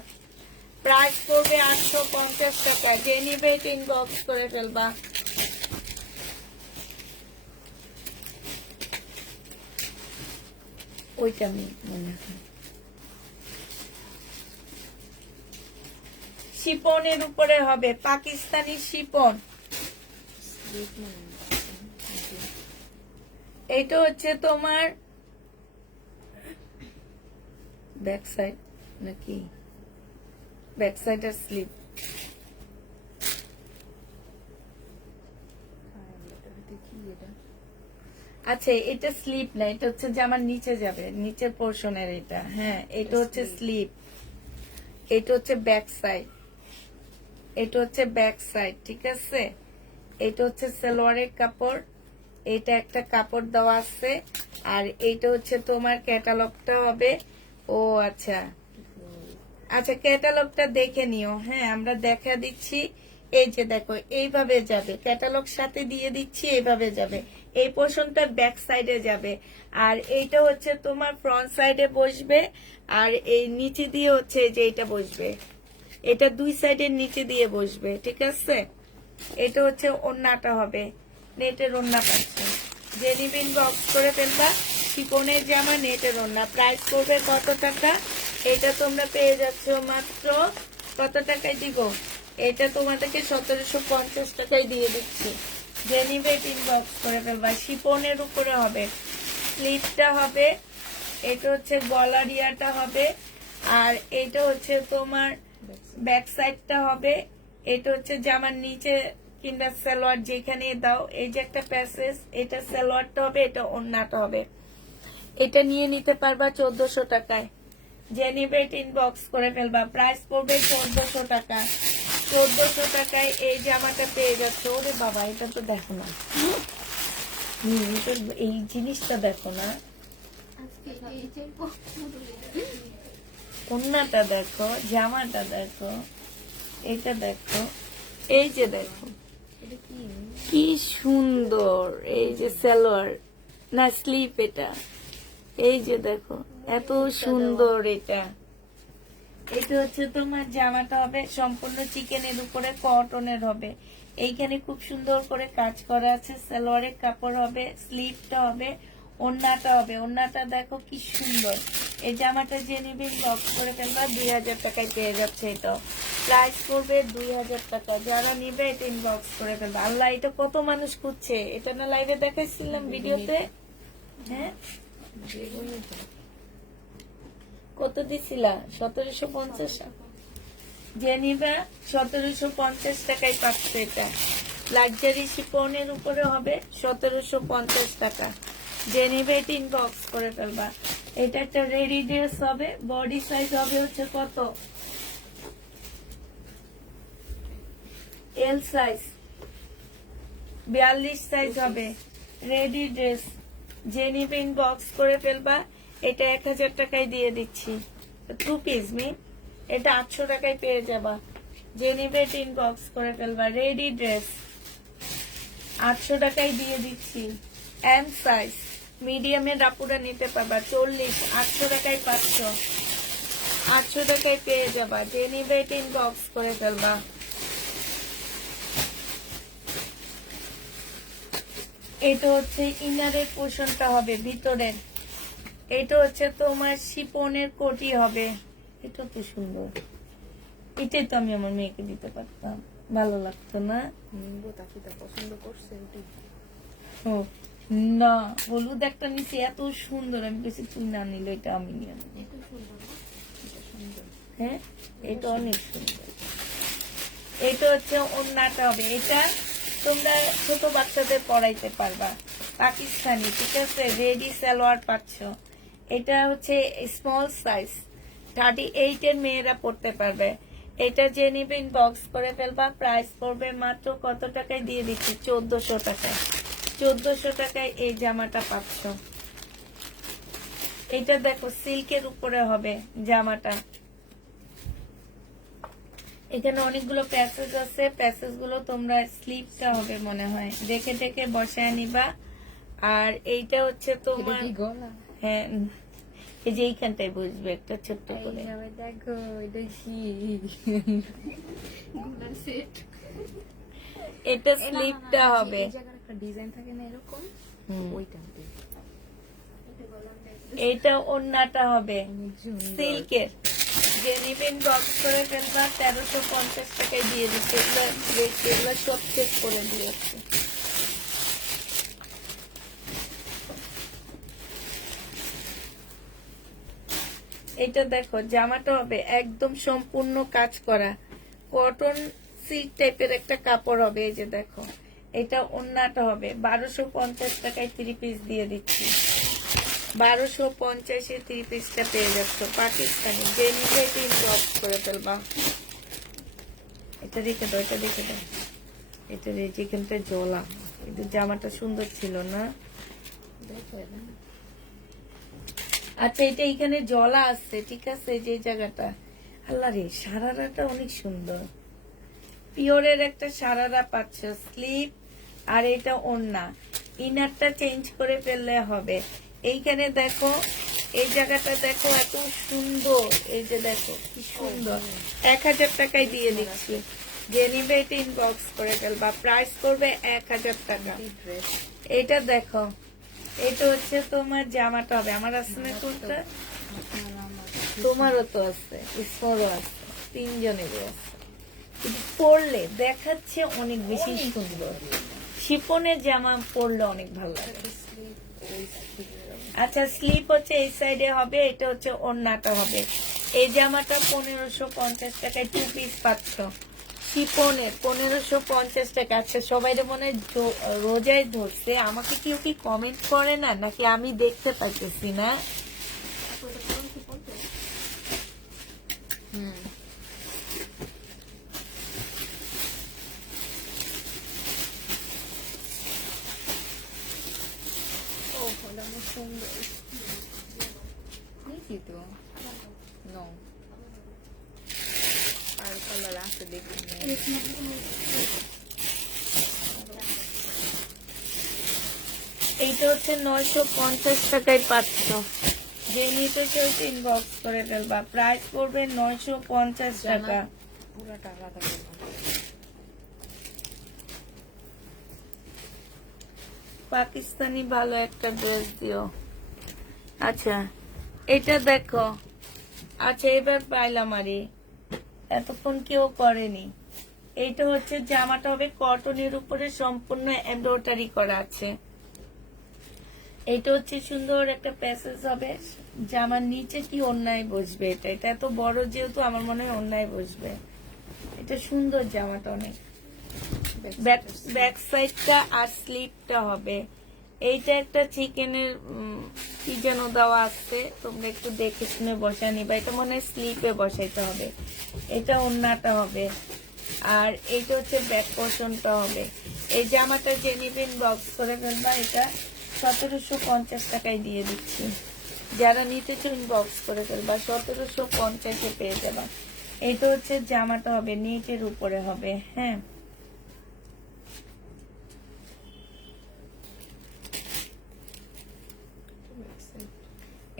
প্রাইস পড়বে 850 টাকা। যে নিবে এটা ইনবক্স করে ফেলবা। ওইটা আমি মনে হয় শিপনের উপরে হবে, পাকিস্তানি শিপন। এটা হচ্ছে তোমার ব্যাক সাইড নাকি? ব্যাক সাইড আর স্লিপ। আচ্ছা, এটা স্লিপ না, এটা হচ্ছে জামার নিচে যাবে, নিচের পোর্শনের এটা। হ্যাঁ, এটা হচ্ছে স্লিপ, এটা হচ্ছে ব্যাক সাইড, এটা হচ্ছে ব্যাক সাইড, ঠিক আছে? এটা হচ্ছে সালোয়ারের কাপড়, এটা একটা কাপড় দেওয়া আছে, আর এইটা হচ্ছে তোমার ক্যাটালগটা হবে। ও আচ্ছা আচ্ছা, ক্যাটালগটা দেখে নিও। হ্যাঁ, আমরা দেখা দিচ্ছি। এই যে দেখো, এইভাবে যাবে, ক্যাটালগ সাথে দিয়ে দিচ্ছি, এইভাবে যাবে। এই পোর্শনটা ব্যাক সাইডে যাবে, আর এইটা হচ্ছে তোমার ফ্রন্ট সাইডে বসবে, আর এই নিচে দিয়ে হচ্ছে যে এটা বসবে, এটা দুই সাইডের নিচে দিয়ে বসবে, ঠিক আছে? এটা হচ্ছে ওড়নাটা হবে, নেটের ওড়না পাচ্ছে। যে নিবেন বক্স করে ফেলবা। শিপনের জামা, নেটের ওড়না। প্রাইস করবে কত টাকা? এটা তোমরা পেয়ে যাচ্ছ মাত্র কত টাকায় দিব? এটা তোমাদেরকে 1750 টাকায় দিয়ে দিচ্ছি। যে নিবে ইনবক্স করে ফেলবা। শিপনের উপরে হবে, স্লিপটা হবে, এটা হচ্ছে গলার ইয়াটা হবে, আর এটা হচ্ছে তোমার ব্যাক সাইডটা হবে। এটা হচ্ছে জামার নিচে কিংবা সালোয়ার যেখানে দাও, এই যে একটা প্যাসেজ, এটা সালোয়ারটা হবে, এটা ওড়নাটা হবে। এটা নিয়ে নিতে পারবা 1400 টাকায়। যে নিবে ইনবক্স করে ফেলবা। প্রাইস পড়বে 1400 টাকা। 1400 টাকায় এই জামাটা পেয়ে যাচ্ছে। ওরে বাবা, এটা তো দেখো না, এই জিনিসটা দেখো না, ওড়নাটা দেখো, জামাটা দেখো, এটা দেখো, এই যে দেখো কি সুন্দর। এই যে সালোয়ার না স্লিপ, এটা এই যে দেখো এত সুন্দর। এটা এটা হচ্ছে তোমার জামাটা হবে সম্পূর্ণ চিকেনের উপরে, কটনের হবে। এইখানে খুব সুন্দর করে কাজ করা আছে। সালোয়ারের কাপড় হবে, স্লিপটা হবে, ওড়নাটা হবে। ওড়নাটা দেখো কি সুন্দর। এই জামাটা যে নিবে বক্স করে ফেলবা, 2000 টাকায় পেয়ে যাচ্ছে। এটা প্রাইস করবে 2000 টাকা। যারা নিবে এটা ইনবক্স করে ফেলবা। আল্লাহ, এটা কত মানুষ খুঁজছে। এটা না লাইভে দেখাইছিলাম ভিডিওতে। হ্যাঁ, কত দিছিলা? 1750। যে নিবা 1750 টাকায় পাচ্ছে। এটা লাক্সারি শিপনের উপরে হবে 1750 টাকা। যে নিবে ইনবক্স করে ফেলবা। এটা একটা রেডি ড্রেস হবে, বডি সাইজ হবে হচ্ছে কত, এল সাইজ, 42 সাইজ হবে রেডি ড্রেস। যে নিবে ইনবক্স করে ফেলবা। এটা 1000 টাকায় দিয়ে দিচ্ছি, 2 পিস এটা 800 টাকায় পেয়ে যাবা। যে নিবে ইনবক্স করে ফেলবা। রেডি ড্রেস 800 টাকায় দিয়ে দিচ্ছি। এম সাইজ মিডিয়ামের আপুরা নিতে পারবা 40, 800 টাকায় পাচ্ছ, 800 টাকায় পেয়ে যাবা। যে নিবে ইনবক্স করে ফেলবা। এটা হচ্ছে ইনারের পোর্শনটা হবে ভিতরের। এটা হচ্ছে তোমার শিপনের কোটি হবে। এটা তো সুন্দর, এটাই তো আমি আমার মেয়েকে দিতে পারতাম, ভালো লাগতো না? পছন্দ করছে ও না, হলুদ একটা নিচে এত সুন্দর, আমি বেশি তুই না নিল, এটা আমি নিয়ে নেবো। হ্যাঁ, এটা অনেক সুন্দর। এটা হচ্ছে ওড়নাটা হবে। এটা তোমরা ছোট বাচ্চাদের পড়াইতে পারবা, পাকিস্তানি, ঠিক আছে? রেডি সালোয়ার পাচ্ছ। এটা হচ্ছে স্মল সাইজ, 38 এর মেয়েরা পড়তে পারবে। এটা যে নিবে ইনবক্স করে ফেলবা। প্রাইস পড়বে মাত্র কত টাকায় দিয়ে দিচ্ছি, 1400 টাকায়। 1400 টাকায় এই জামাটা পাচ্ছ। এটা দেখো সিল্কের উপরে হবে জামাটা। এখানে অনেকগুলো প্যাসেজ আছে, প্যাসেজ গুলো তোমরা স্লিপটা হবে মনে হয়, দেখে দেখে বসায় নিবা। আর এইটা হচ্ছে তোমার, হ্যাঁ এই যে এইখানটায় বসবে একটা ছোট্ট করে। দেখো এটা কি এটা স্লিপটা হবে। ডিজাইন থাকে না এরকম, ওইটা এইটা ওড়নাটা হবে সিল্কের। যে নিবেন বক্স করে ফেলবা। 1350 টাকায় দিয়ে দিচ্ছে। এগুলো সব চেক করে দিয়েছে। এটা দেখো জামাটা হবে একদম সম্পূর্ণ কাজ করা, কটন সিল্ক টাইপের একটা কাপড় হবে। এই যে দেখো, এটা ওড়নাটা হবে 1250 টাকায় 3 পিস দিয়ে দিচ্ছি। 1250-এ 3 পিসটা পেয়ে যাচ্ছ পাকিস্তানি। যে নিবে এটা ইনবক্স করে ফেলবা। এটা দেখে দাও, এটা দেখে দাও। এটা যেখানটা জলা, কিন্তু জামাটা সুন্দর ছিল না? আচ্ছা, এটা এখানে জলা আছে, ঠিক আছে? যে জায়গাটা, আল্লাহ রে, সারারাটা অনেক সুন্দর। পিওরের একটা সারারা পাচ্ছ, স্লিপ। আর এটা ওড়না। ইনারটা চেঞ্জ করে ফেললে হবে। এইখানে দেখো, এই জায়গাটা দেখো, এত সুন্দর। এই যে দেখো কি সুন্দর। 1000 টাকায় দিয়ে দিচ্ছি। যে নিবে এটা ইনবক্স করে ফেলবা। প্রাইস করবে 1000 টাকা। এটা দেখো, এটা হচ্ছে তোমার জামাটা হবে। আমার আসলে কোনটা, তোমারও তো আছে, ইসমরও আছে, 3 জনেরই আছে। কিন্তু পরলে দেখাচ্ছে অনেক বেশি সুন্দর। শিফনের জামা পরলে অনেক ভালো লাগে। আচ্ছা, স্লিপ হচ্ছে এই সাইডে হবে। এটা হচ্ছে ওড়নাটা হবে। এই জামাটা 1550 টাকায় 2 পিস পাচ্ছ। শিপনের 1550 টাকা। আচ্ছা, সবাই মনে হয় রোজায় ধরছে, আমাকে কেউ কি কমেন্ট করে না, নাকি আমি দেখতে পাচ্ছি না? সুন্দর তো নো আর কালার আছে দেখুন। এইটা হচ্ছে 950 টাকায় পাচ্ছ। যে নিতে চাইছে ইনবক্স করে ফেলবা। প্রাইস পড়বে 950 টাকা। পুরাটা আলাদা। পাকিস্তানি ভালো একটা ড্রেস দিও। আচ্ছা, এটা দেখো। আচ্ছা, এবার পাইলাম, আরে এতক্ষণ কেউ করেনি। এইটা হচ্ছে জামাটা হবে কটনের উপরে সম্পূর্ণ এমব্রয়ডারি করা আছে। এটা হচ্ছে সুন্দর একটা প্যাসেজ হবে। জামার নিচে কি অন্যায় বসবে। এটা এটা এত বড় যেহেতু আমার মনে হয় অন্যায় বসবে। এটা সুন্দর জামাটা অনেক। ব্যাক সাইডটা আর স্লিপটা হবে। এইটা একটা চিকেনের কি যেন দেওয়া আছে, তোমরা একটু দেখে শুনে বসা নিবা। এটা মনে হয় স্লিপে বসাইতে হবে। এটা ওন্নাটা হবে, আর এইটা হচ্ছে ব্যাক পোর্শনটা হবে। এই জামাটা যে নিবেন বক্স করে ফেলবা। এটা 1750 টাকায় দিয়ে দিচ্ছি। যারা নিতে চান বক্স করে ফেলবা, 1750-এ পেয়ে যাবা। এটা হচ্ছে জামাটা হবে, নেটের উপরে হবে। হ্যাঁ,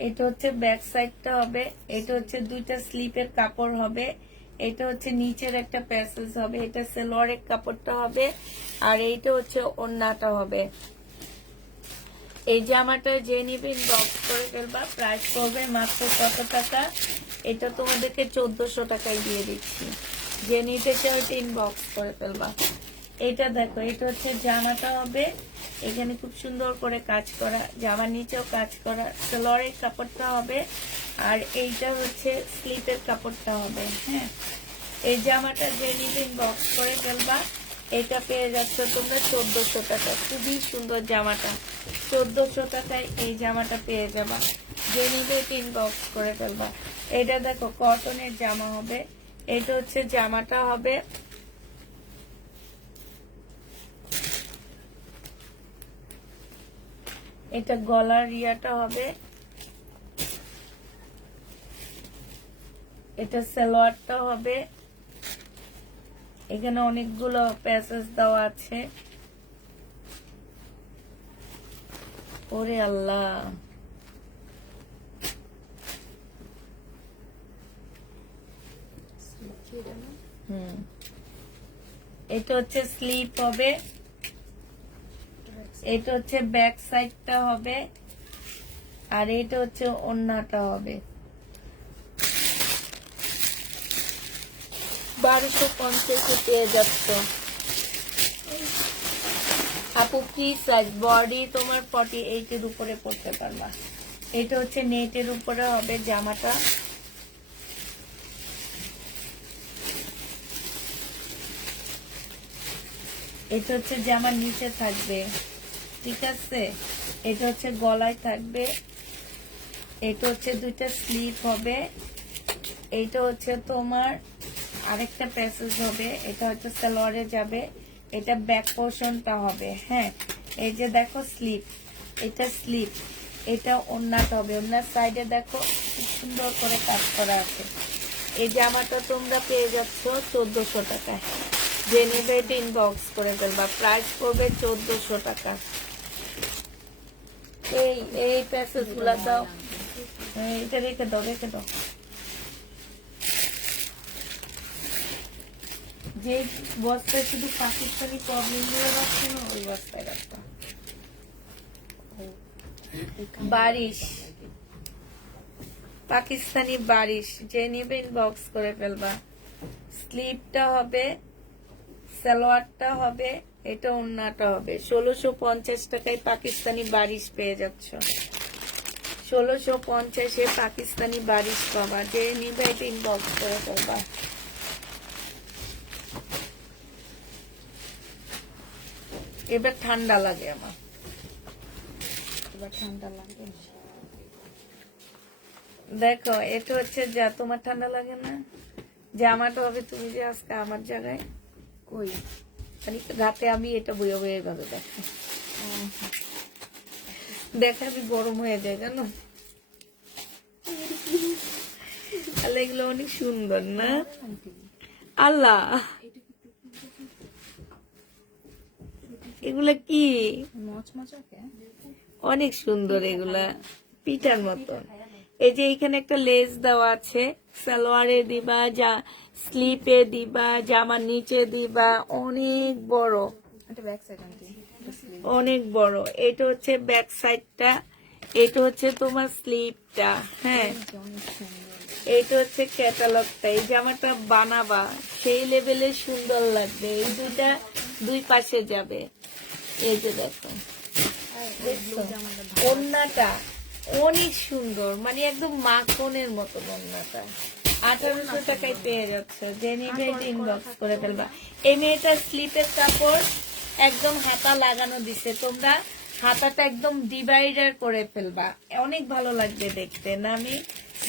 এটা হচ্ছে ব্যাক সাইডটা হবে। এটা হচ্ছে দুইটা স্লিপের কাপড় হবে। এটা হচ্ছে নিচের একটা প্যাসেজ হবে। এটা সালোয়ারের কাপড়টা হবে, আর এইটা হচ্ছে ওন্নাটা হবে। এই জামাটা যে নিবেন বক্স করে ফেলবা। প্রাইস পড়বে মাত্র কত টাকা? এটা তোমাদেরকে 1400 টাকায় দিয়ে দিচ্ছি। যে নিতে চাও তিন বক্স করে ফেলবা। এটা দেখো, এটা হচ্ছে জামাটা হবে। এখানে খুব সুন্দর করে কাজ করা, জামার নিচেও কাজ করা। সালোয়ারের কাপড়টা হবে, আর এইটা হচ্ছে স্লিপের কাপড়টা হবে। হ্যাঁ, এই জামাটা যে নিবেন বক্স করে ফেলবা। এটা পেয়ে যাচ্ছ তোমরা 1400 টাকা। খুবই সুন্দর জামাটা, 1400 টাকায় এই জামাটা পেয়ে যাবা। যে নিবে তিন বক্স করে ফেলবা। এটা দেখো কটনের জামা হবে। এটা হচ্ছে জামাটা হবে। এটা গলার ইয়াটা হবে। এটা সালোয়ারটা হবে। এখানে অনেকগুলো প্যাসেজ দেওয়া আছে। ওরে আল্লাহ, এটা হচ্ছে স্লিপ হবে। এটা হচ্ছে ব্যাক সাইডটা হবে, আর এটা হচ্ছে ওন্নাটা হবে। 1250 পেয়ে যাচ্ছ। আপু কি সাইজ? বডি তোমার 48 এর উপরে পড়তে পারবা। এটা হচ্ছে নেটের উপরে হবে জামাটা। এটা হচ্ছে জামার নিচে থাকবে, ঠিক আছে? এটা হচ্ছে গলায় থাকবে। এটা হচ্ছে দুইটা স্লিপ হবে। এইটা হচ্ছে তোমার আরেকটা প্যাসেজ হবে। এটা হচ্ছে সালোয়ারে যাবে। এটা ব্যাক পোর্শনটা হবে। হ্যাঁ, এই যে দেখো স্লিপ, এটা স্লিপ। এটা ওন্নাটা হবে। ওন্নার সাইডে দেখো খুব সুন্দর করে কাজ করা আছে। এই জামাটা তোমরা পেয়ে যাচ্ছ 1400 টাকায়। যে নেবে এটা ইনবক্স করে ফেলবা। প্রাইস পড়বে 1400 টাকা। এই প্যাসেজ গুলা দাও, এটা রেখে দাও, রেখে দাও। যে বস্তায় শুধু পাকিস্তানি প্রবলেম গুলো রাখছে না, ওই বস্তায় রাখবা। বারিশ, পাকিস্তানি বারিশ। যে নিবে ইনবক্স করে ফেলবা। স্লিপটা হবে, সালোয়ারটা হবে, এটা ওন্নাটা হবে। 1650 টাকায় পাকিস্তানি বারিশ পেয়ে যাচ্ছ। 1650-এ পাকিস্তানি বারিশ পাবা। যে নিবে এটা ইনবক্স করে ফেলবা। এবার ঠান্ডা লাগে আমার, এবার ঠান্ডা লাগবে। দেখো এটা হচ্ছে যা তোমার ঠান্ডা লাগে না। জামাটা হবে তুমি যে আজকে আমার জায়গায় কই মানে রাতে আমি এটা বইয়ে বইয়ে ভাবে দেখো, দেখে আমি গরম হয়ে যায় জানো। তাহলে এগুলো অনেক সুন্দর না? আল্লাহ, এগুলা কি মচমচাকে অনেক সুন্দর। এগুলা পিঠার মতন। এই যে এখানে একটা লেস দেওয়া আছে। সালোয়ারে দিবা, যা স্লিপে দিবা, জামার নিচে দিবা। অনেক বড়, এটা ব্যাক সাইড আন্টি, অনেক বড়। এটা হচ্ছে ব্যাক সাইডটা, এটা হচ্ছে তোমার স্লিপটা। হ্যাঁ, অনেক সুন্দর। এইটা হচ্ছে ক্যাটালগটা। এই জামাটা বানাবা সেই লেভেলে সুন্দর লাগবে। এই দুইটা দুই পাশে যাবে। এই যে দেখো, দেখছো ওন্নাটা অনেক সুন্দর, মানে একদম মাখনের মতো ওন্নাটা। 1800 টাকায় পেয়ে যাচ্ছে, যে নিবে ইনবক্স করে ফেলবা। এই মেয়েটার স্লিপের কাপড় একদম হাতা লাগানো দিছে, তোমরা হাতাটা একদম ডিভাইডার করে ফেলবা, অনেক ভালো লাগবে দেখতে না। আমি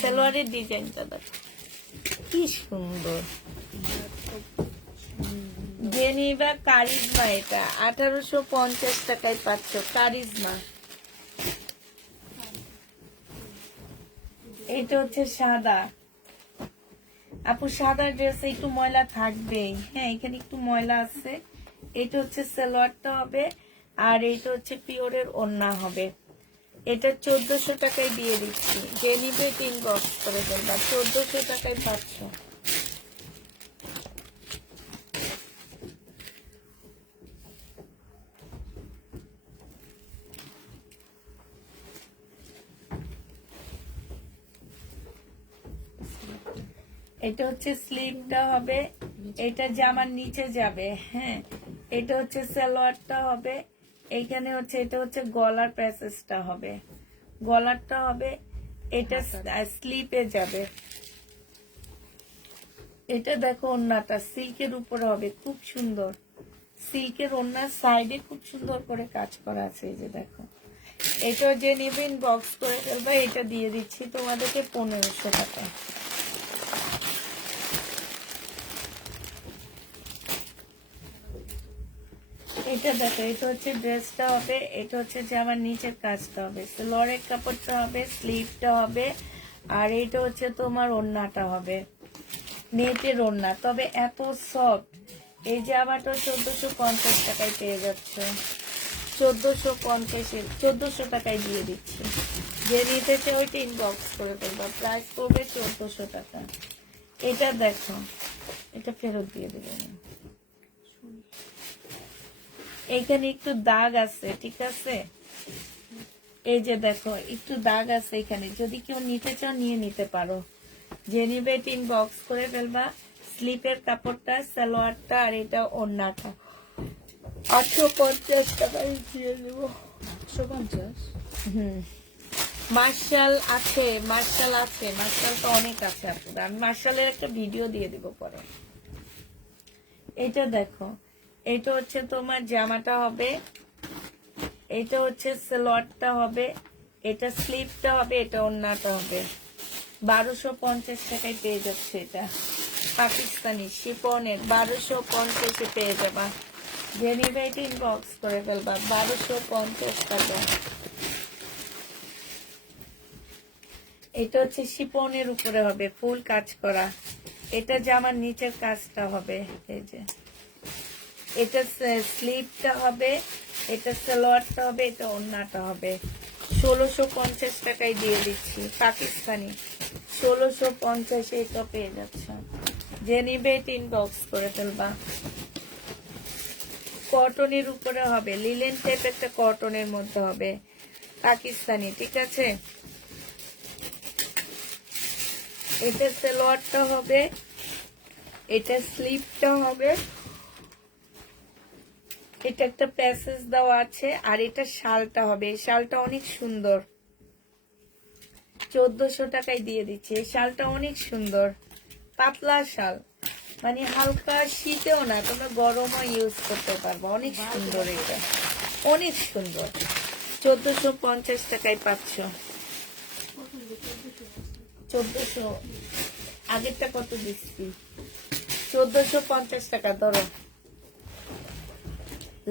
সালোয়ারের ডিজাইনটা দেখো কি সুন্দর, জেনিভা কারিজমা, এটা 1850 টাকায় পাচ্ছ কারিজমা। এটা হচ্ছে সাদা, আপু সাদা ড্রেসে একটু ময়লা থাকবেই, হ্যাঁ এখানে একটু ময়লা আছে। এটা হচ্ছে সালোয়ারটা হবে, আর এটা হচ্ছে পিওরের ওড়না হবে। এটা 1400 টাকায় দিয়ে দিচ্ছি, যে নিবে ইনবক্স করে ফেলবা, 1400 টাকায় পাচ্ছ। এটা হচ্ছে স্লিভটা হবে, এটা জামার নিচে যাবে, হ্যাঁ এটা হচ্ছে সালোয়ারটা হবে, এইখানে হচ্ছে এটা হচ্ছে গলার প্যাসেজটা হবে, গলারটা হবে, এটা স্লিপে যাবে। এটা দেখো ওড়নাটা সিল্কের উপরে হবে, খুব সুন্দর সিল্কের ওড়নার সাইডে খুব সুন্দর করে কাজ করা আছে, এই যে দেখো। এটা যে নেবেন বক্স করে ফেলবা, এটা দিয়ে দিচ্ছি তোমাদেরকে 1500 টাকা। এটা দেখো, এটা হচ্ছে ড্রেসটা হবে, এটা হচ্ছে যে আমার নিচের কাজটা হবে, সালোয়ারের কাপড়টা হবে, স্লিভটা হবে, আর এটা হচ্ছে তোমার ওড়নাটা হবে নেটের ওড়না, তবে এত সফট। এই যে আমারটা 1450 টাকায় পেয়ে যাচ্ছে, 1450 টাকায় দিয়ে দিচ্ছি, যে নিতে চাই ওইটা ইনবক্স করে ফেলবা, প্রাইস পড়বে 1400 টাকা। এটা দেখো, এটা ফেরত দিয়ে দেবেন। এইখানে একটু দাগ আছে, ঠিক আছে, এই যে দেখো একটু দাগ আছে এখানে, যদি কেউ নিতে চাও নিয়ে নিতে পারো, যে নিবে ইনবক্স করে ফেলবা। স্লিপের কাপড়টা, সালোয়ারটা, আর এটা ওড়নাটা 850 টাকায় দিয়ে দেবো। 150? মার্শাল আছে, মার্শাল তো অনেক আছে আপনার, আমি মার্শালের একটা ভিডিও দিয়ে দিব পরে। এটা দেখো, এটা হচ্ছে তোমার জামাটা হবে, এটা হচ্ছে সালোয়ারটা হবে, এটা স্লিভটা হবে, এটা ওড়নাটা হবে। 1250 টাকায় পেয়ে যাচ্ছে, এটা পাকিস্তানি শিফনের 1250 পেয়ে যাবা, যে নিবে এটা ইনবক্স করে ফেলবা, 1250 টাকা। এটা হচ্ছে শিফনের উপরে হবে, ফুল কাজ করা, এটা জামার নিচের কাজটা হবে, এই যে এটা স্লিভটা হবে, এটা সালোয়ারটা হবে, এটা ওড়নাটা হবে। 1650 টাকায় দিয়ে দিচ্ছি, পাকিস্তানি 1650 এটা পেয়ে যাচ্ছে, যে নিবে এটা ইনবক্স করে ফেলবা। কটনের উপরে হবে, লিলেন টাইপ একটা কটনের মধ্যে হবে, পাকিস্তানি, ঠিক আছে। এটা সালোয়ারটা হবে, এটা স্লিভটা হবে, এটা একটা প্যাসেজ দেওয়া আছে, আর এটা শালটা হবে, এই শালটা অনেক সুন্দর, 1400 টাকায় দিয়ে দিচ্ছি। এই শালটা অনেক সুন্দর, পাতলা শাল, মানে হালকা শীতেও না, তোমরা গরমও ইউজ করতে পারবো, অনেক সুন্দর, এটা অনেক সুন্দর। 1450 টাকায় পাচ্ছ। 1400, আগেরটা কত দিচ্ছি, 1450 টাকা ধরো।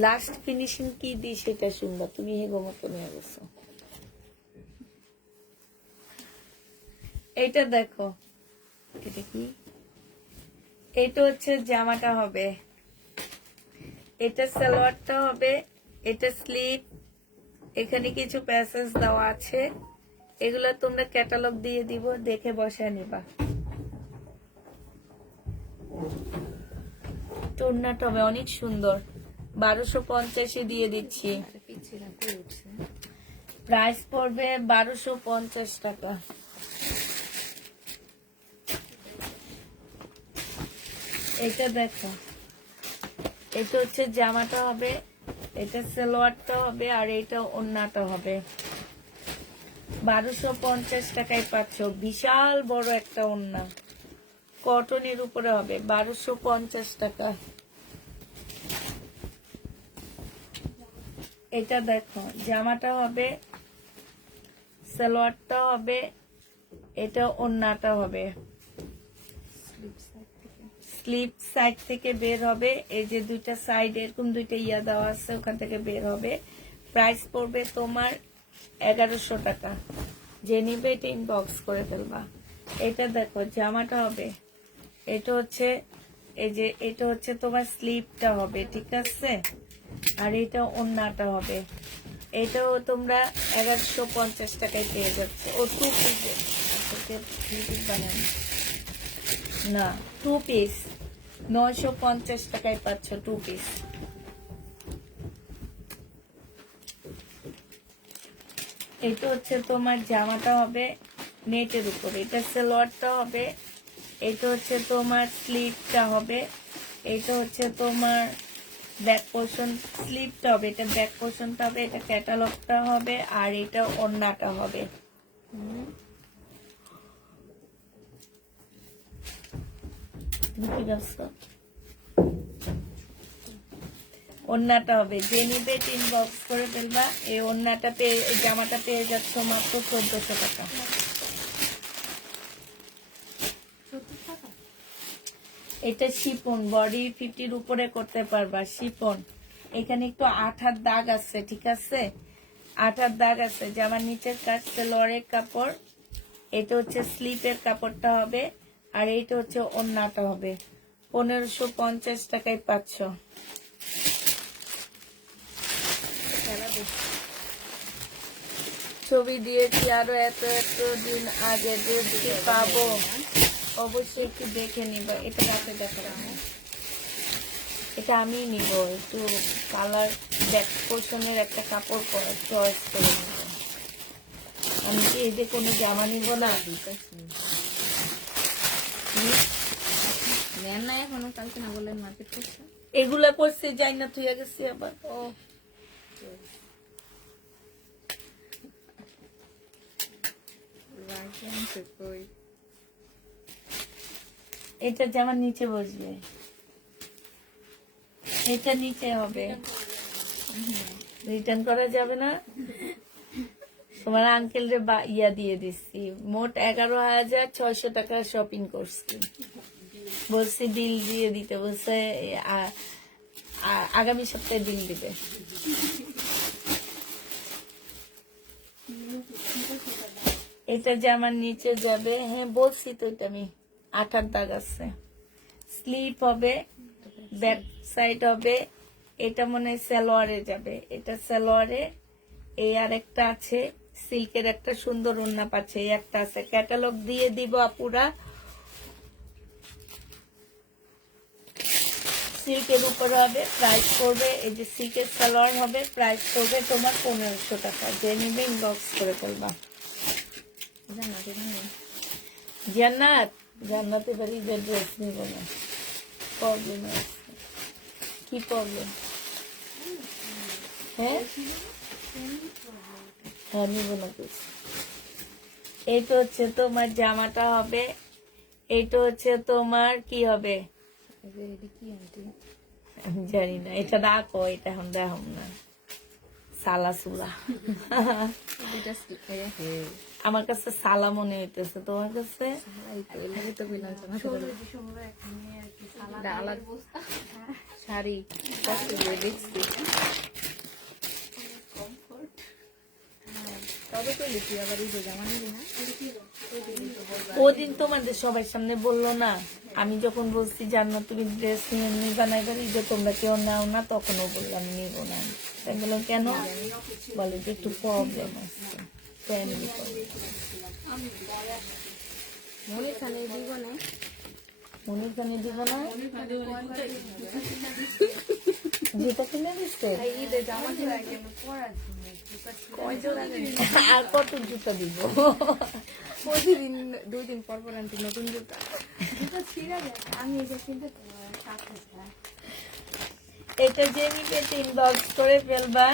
লাস্ট ফিনিশিং কি দিই সেটা শুনবা, তুমি হেগো মতো নিয়ে গেছো। এটা দেখো, এটা কি, এটা হচ্ছে জামাটা হবে, এটা সালোয়ারটা হবে, এটা স্লিভ, এখানে কিছু প্যাসেজ দেওয়া আছে, এগুলো তোমরা ক্যাটালগ দিয়ে দিব, দেখে বসায় নিবা। টোনাটা হবে অনেক সুন্দর, 1250 দিয়ে দিচ্ছি, প্রাইস পড়বে 1250 টাকা। এটা দেখো, এটা হচ্ছে জামাটা হবে, এটা সালোয়ারটা হবে, আর এটা ওড়নাটা হবে। 1250 টাকায় পাচ্ছ, বিশাল বড় একটা ওড়না, কটনের উপরে হবে 1250 টাকা। এটা দেখো জামাটা হবে, সালোয়ারটা হবে, এটা ওড়নাটা হবে। স্লিপ সাইড থেকে বের হবে, এই যে দুইটা সাইড এরকম দুইটা ইয়া দেওয়া আছে, ওখান থেকে বের হবে। প্রাইস পড়বে তোমার 1100 টাকা। যে নিবে এটা ইনবক্স করে ফেলবা। এটা দেখো জামাটা হবে, এটা হচ্ছে এই যে এটা হচ্ছে তোমার স্লিপটা হবে, ঠিক আছে, আর এটা ওড়নাটা হবে। এটাও তোমরা 1150 টাকায় পেয়ে যাচ্ছে। ও 2 পিস বানান না, 2 পিস 950 টাকায় পাচ্ছ 2 পিস। এটা হচ্ছে তোমার জামাটা হবে নেটের উপরে, এটা সালোয়ারটা হবে, এটা হচ্ছে তোমার স্লিভটা হবে, এটা হচ্ছে তোমার ব্যাক পোর্শন, স্লিভটা হবে, এটা ব্যাক পোর্শনটা হবে, এটা ক্যাটালগটা হবে, আর এটা ওড়নাটা হবে। বুঝতে পারছো? ওড়নাটা হবে, যে নিবে ইনবক্স করে ফেলবা। এই ওড়নাটা পেয়ে, এই জামাটা পেয়ে যাচ্ছ মাত্র 1400 টাকা। এটা শিপন, বডি 50 উপরে করতে পারবা, শিপন। এখানে একটু আঠার দাগ আছে, ঠিক আছে, আঠার দাগ আছে। জামার নিচের কাজ সালোয়ারের কাপড়, এটা হচ্ছে স্লিপের কাপড়টা হবে, আর এইটা হচ্ছে ওড়নাটা হবে। 1550 টাকায় পাচ্ছ। ছবি দিয়েছি আরো এত দিন আগে, যদি পাবো অবশ্যই একটু দেখে নিব। এটা রাতে দেখাবো, এটা আমি নিব, একটু কালার ব্যাক পোর্শনের একটা কাপড় চয়েস করে নিব। আমি কি এই যে কোনো জামা নিব না, নেন না এখনো, কালকে না বললেন মার্কেট করছে। এগুলা করছে যাই না, তুই গেছি আবার। ও এটা জামার নিচে বসবে, এটা নিচে হবে, রিটার্ন করা যাবে না। তোমার আঙ্কেল রে ইয়া দিয়ে দিচ্ছি, মোট 11,600 টাকা শপিং করছি। বলছি বিল দিয়ে দিতে, বলছে আগামী সপ্তাহে বিল দিবে। এটা জামার নিচে যাবে, হ্যাঁ বলছি তো, এটা আমি আঠার দাগ আছে। স্লিপ হবে, ব্যাক সাইড হবে, এটা মনে হয় সালোয়ারে যাবে, এটা সালোয়ারে। এই আর একটা আছে সিল্কের একটা সুন্দর ওড়না পাচ্ছে, এই একটা আছে, ক্যাটালগ দিয়ে দিব আপুরা। সিল্কের উপরে হবে, প্রাইস পড়বে, এই যে সিল্কের সালোয়ার হবে, প্রাইস পড়বে তোমার 1500 টাকা। যে নিবে ইনবক্স করে ফেলবা। জান্নাত, জান্নাতে বাড়ি যে ড্রেস নিব না, প্রবলেম আছে। কি প্রবলেম? হ্যাঁ হ্যাঁ নিব না কিছু। এইটা হচ্ছে তোমার জামাটা হবে, এইটা হচ্ছে তোমার কি হবে আমি জানি না, এটা রাখো, এটা এখন দেখো না, সালা সুলা। আমার কাছে সালা মনে হইতেছে, তোমার কাছে শাড়ি দেখছি। তবে তো লিখি আবার এই জামা নিবি না। ওদিন তোমাদের সবার সামনে বললো না, আমি যখন বলছি জানো তুমি ড্রেস নিবা না এবার ঈদে, তোমরা কেউ নাও না, তখনও বললাম নিবো না। তাই বললাম কেন, বলে যে একটু প্রবলেম আছে, ফ্যামিলি প্রবলেম। মনিখানে দিব না, মনিখানে দিব না, জুতা কিনে দিচ্ছে। ঈদে জামা কিনে আর কত জুতা দিব, প্রতিদিন 2 দিন পর পর আনতে নতুন জুতা। আমি এটা কিনতে এটা যে নিবে ইনবক্স করে ফেলবা।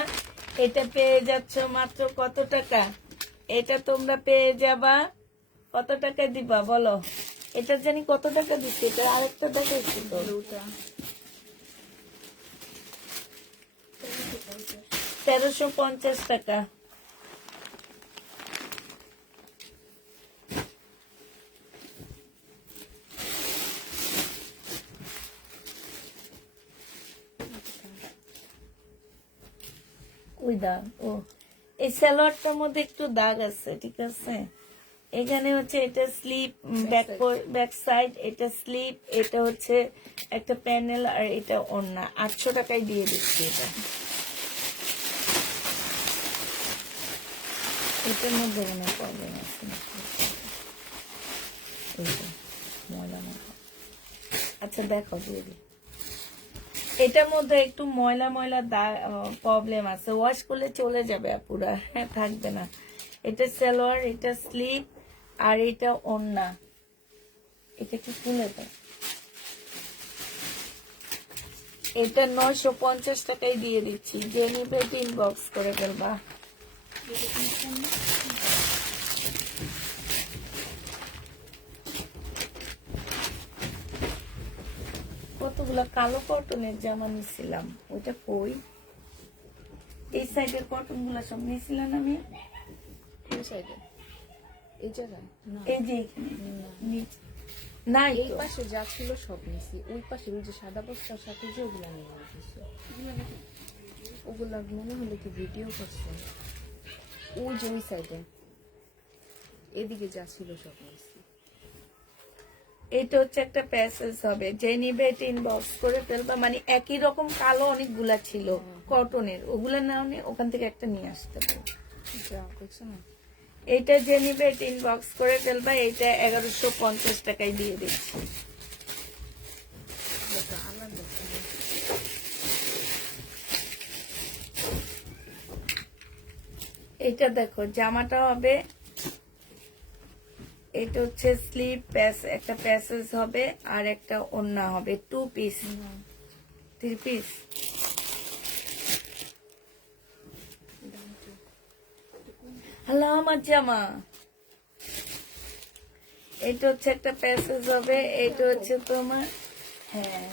এটা পেয়ে যাচ্ছ মাত্র কত টাকা, এটা তোমরা পেয়ে যাবা কত টাকা দিবা বলো? এটা জানি কত টাকা দিচ্ছে, এটা আরেকটা দেখাইছি তো। ব্লুটা 1350 টাকা। ওই দাগ, ও এই সালোয়ারটার মধ্যে একটু দাগ আছে, ঠিক আছে। এখানে হচ্ছে এটা স্লিপ, ব্যাক সাইড, এটা স্লিপ, এটা হচ্ছে একটা প্যানেল, আর এটা ওড়না। 800 টাকায় দিয়ে দিচ্ছি এটা। এটার মধ্যে কোনো প্রবলেম আছে না। এই যে, ময়লা না। আচ্ছা দেখো দিয়ে দিই। এটার মধ্যে একটু ময়লা ময়লা প্রবলেম আছে, ওয়াশ করলে চলে যাবে পুরা, হ্যাঁ থাকবে না। এটা সালোয়ার, এটা স্লিপ, আর এটা ওড়না। এটা কি খুলে দেয়? এটা 950 টাকায় দিয়ে দিচ্ছি, যে নিবে ইনবক্স করে ফেলবা। কতগুলা কালো কটনের জামা নিছিলাম, ওইটা কই? এই সাইডের কটন গুলা সব নিছিলাম আমি। এই সাইডে, এই জায়গায় না, এই যে এখানে নাই এই তো। পাশে যা ছিল সব নিছি, ওই পাশে ওই যে সাদা বস্তার সাথে যে ওগুলা নিয়ে নিয়েছি, ওগুলা মনে হলো কি ভিডিও করছে, ওই যে ওই সাইডে এদিকে যা ছিল সব নিছি। এটা হচ্ছে একটা প্যাসেজ হবে, যে নিবে এটা ইনবক্স করে ফেলবা। মানে একই রকম কালো অনেকগুলা ছিল কটনের, ওগুলা নাও নিয়ে ওখান থেকে একটা নিয়ে আসতে পারো। যা দেখছো না, এইটা যে নিবে এটা ইনবক্স করে ফেলবা। এইটা 1150 টাকায় দিয়ে দিচ্ছি। এটা আলাদা ছিল। এটা দেখো, জামাটা হবে, এটা হচ্ছে স্লিপ, একটা প্যাসেজ হবে, আর একটা ওড়না হবে, 2 পিস 3 পিস। হ্যালো আমার জামা। এটা হচ্ছে একটা প্যাসেজ হবে, এটা হচ্ছে তোমার, হ্যাঁ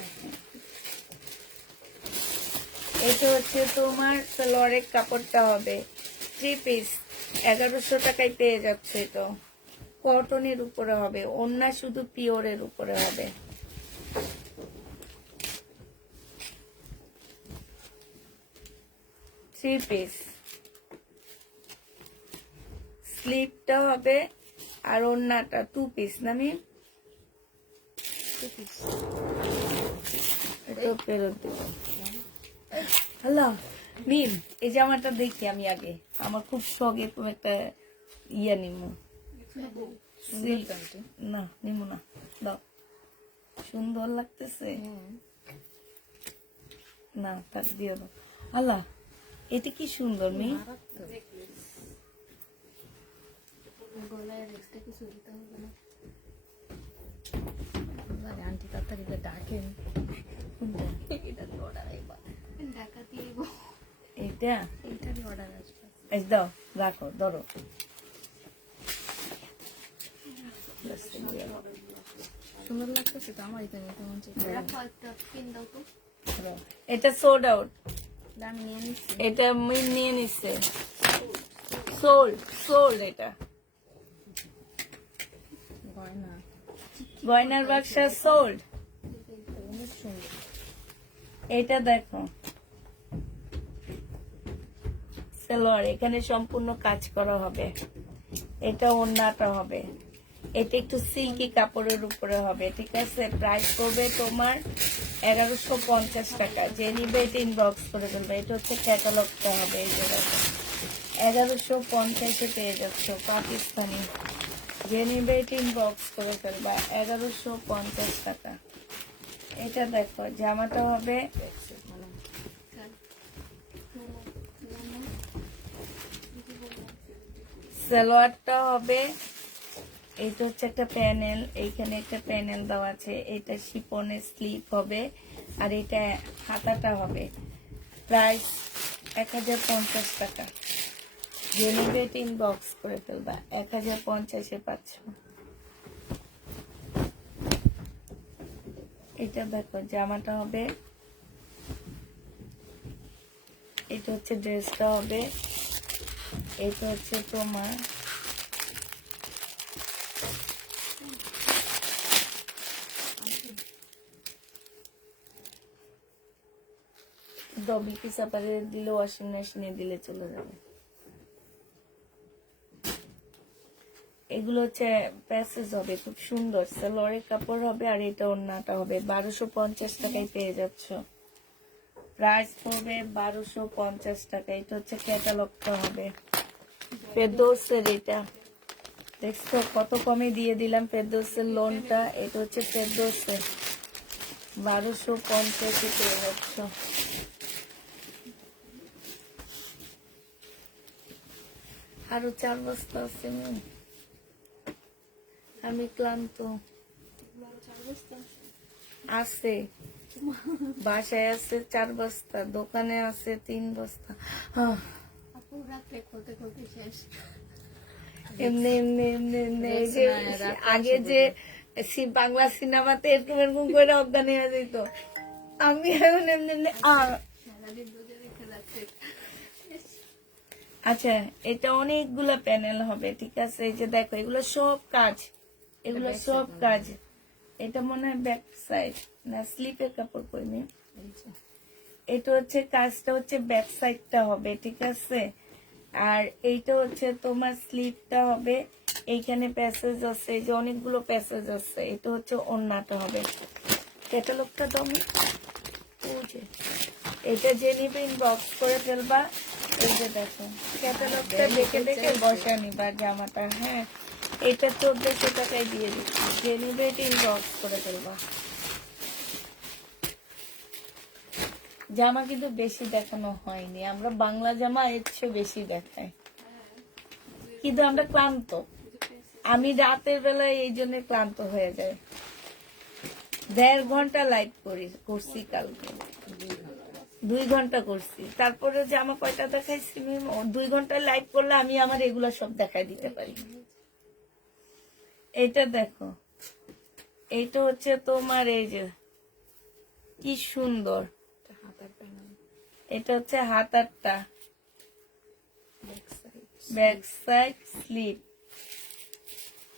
এটা হচ্ছে তোমার সালোয়ারের কাপড়টা হবে 3 পিস, 1100 টাকায় পেয়ে যাচ্ছে। এটা কটনের উপরে হবে, ওড়না শুধু পিওরের উপরে হবে। থ্রি পিস, স্লিপটা হবে, আর ওড়নাটা 2 পিস নামি। এটা ফেরত দেবো। হ্যালো মিম, এই জামাটা দেখি আমি আগে, আমার খুব শখ এরকম একটা ইয়া নিমু। না নিমু না, দাও। সুন্দর লাগতেছে না, তার দিও না। আল্লাহ এটা কি সুন্দর মি। আন্টি তাড়াতাড়ি ডাকেন, এটা এইটারই অর্ডার আসবে। এই দাও, রাখো, ধরো। সুন্দর লাগতেছে তো, আমার এখানে কেমন এটা সোল্ড আউট, আমি নিয়ে নিচ্ছি। এটা মিম নিয়ে নিচ্ছে। সোল্ড সোল্ড, এটা গয়না গয়নার বাক্সা সোল্ড। অনেক সুন্দর। এটা দেখো সালোয়ার, এখানে সম্পূর্ণ কাজ করা হবে। এটা ওড়নাটা হবে, এটা একটু সিল্কি কাপড়ের উপরে হবে, ঠিক আছে। প্রাইস পড়বে তোমার 1150 টাকা। যে নিবে এটা ইনবক্স করে ফেলবে। এটা হচ্ছে ক্যাটালগটা হবে, এই যে দেখো 1150-এ পেয়ে যাচ্ছ পাকিস্তানি। যে নিবে এটা ইনবক্স করে ফেলবা, 1150 টাকা। এটা দেখো জামাটা হবে, সালোয়ারটা হবে, এইটা হচ্ছে একটা প্যানেল, এইখানে একটা প্যানেল দেওয়া আছে, এটা শিপনের স্লিপ হবে, আর এটা হাতাটা হবে। প্রাইস 1050 টাকা। যে নিবে এটা ইনবক্স করে ফেলবা, 1050-এ পাচ্ছ। এটা দেখো জামাটা হবে, এটা হচ্ছে ড্রেসটা হবে, এটা হচ্ছে তোমার ডবল পিস আপারে দিলে ওয়াশিং মেশিনে দিলে চলে যাবে। এগুলো হচ্ছে প্যাসেজ হবে, খুব সুন্দর সালোয়ারের কাপড় হবে, আর এটা ওড়নাটা হবে। 1250 টাকায় পেয়ে যাচ্ছ। প্রাইস পড়বে 1250 টাকা। এটা হচ্ছে ক্যাটালগটা হবে ফেরদৌসের। এটা দেখছো কত কমে দিয়ে দিলাম ফেরদৌসের লোনটা। এটা হচ্ছে ফেরদৌসের 1250 পেয়ে যাচ্ছ। আরো 4 বস্তা আছে ম্যাম, আমি ক্লান্ত। আছে বাসায় আছে 4 বস্তা, দোকানে আছে 3 বস্তা। এমনি এমনি এমনি এমনি এই যে আগে যে বাংলা সিনেমাতে এরকম এরকম করে অজ্ঞান হয়ে যেত, আমি এখন এমনি এমনি আচ্ছা এটা অনেকগুলা প্যানেল হবে, ঠিক আছে। এই যে দেখো এগুলো সব কাজ, এগুলো সব কাজ। এটা মনে হয় ব্যাক সাইড না স্লিপের কাপড় কইনি। এটা হচ্ছে কাজটা হচ্ছে ব্যাক সাইডটা হবে, ঠিক আছে। আর এইটা হচ্ছে তোমার স্লিপটা হবে, এইখানে প্যাসেজ আছে, এই যে অনেকগুলো প্যাসেজ আছে। এটা হচ্ছে ওড়নাটা হবে। ক্যাটালগটা তুমি এটা যে নিবে ইনবক্স করে ফেলবা। এই যে দেখো ক্যাটালগটা দেখে দেখে বসা নিবা জামাটা। হ্যাঁ এটা 1400 টাকায় দিয়ে দিচ্ছি, যে নিবে এটা ইনবক্স করে ফেলবা। জামা কিন্তু বেশি দেখানো হয়নি, আমরা বাংলা জামা এর চেয়ে বেশি দেখাই, কিন্তু আমরা ক্লান্ত। আমি রাতের বেলায় এই জন্য ক্লান্ত হয়ে যায়। 1.5 ঘন্টা লাইভ করছি কালকে, 2 ঘন্টা করছি। তারপরে জামা কয়টা দেখাইছি, 2 ঘন্টা লাইভ করলে আমি আমার এগুলো সব দেখাই দিতে পারি। এটা দেখো, এইটা হচ্ছে তোমার এই যে কি সুন্দর, এটা হচ্ছে হাতারটা, ব্যাক সাইড স্লিপ।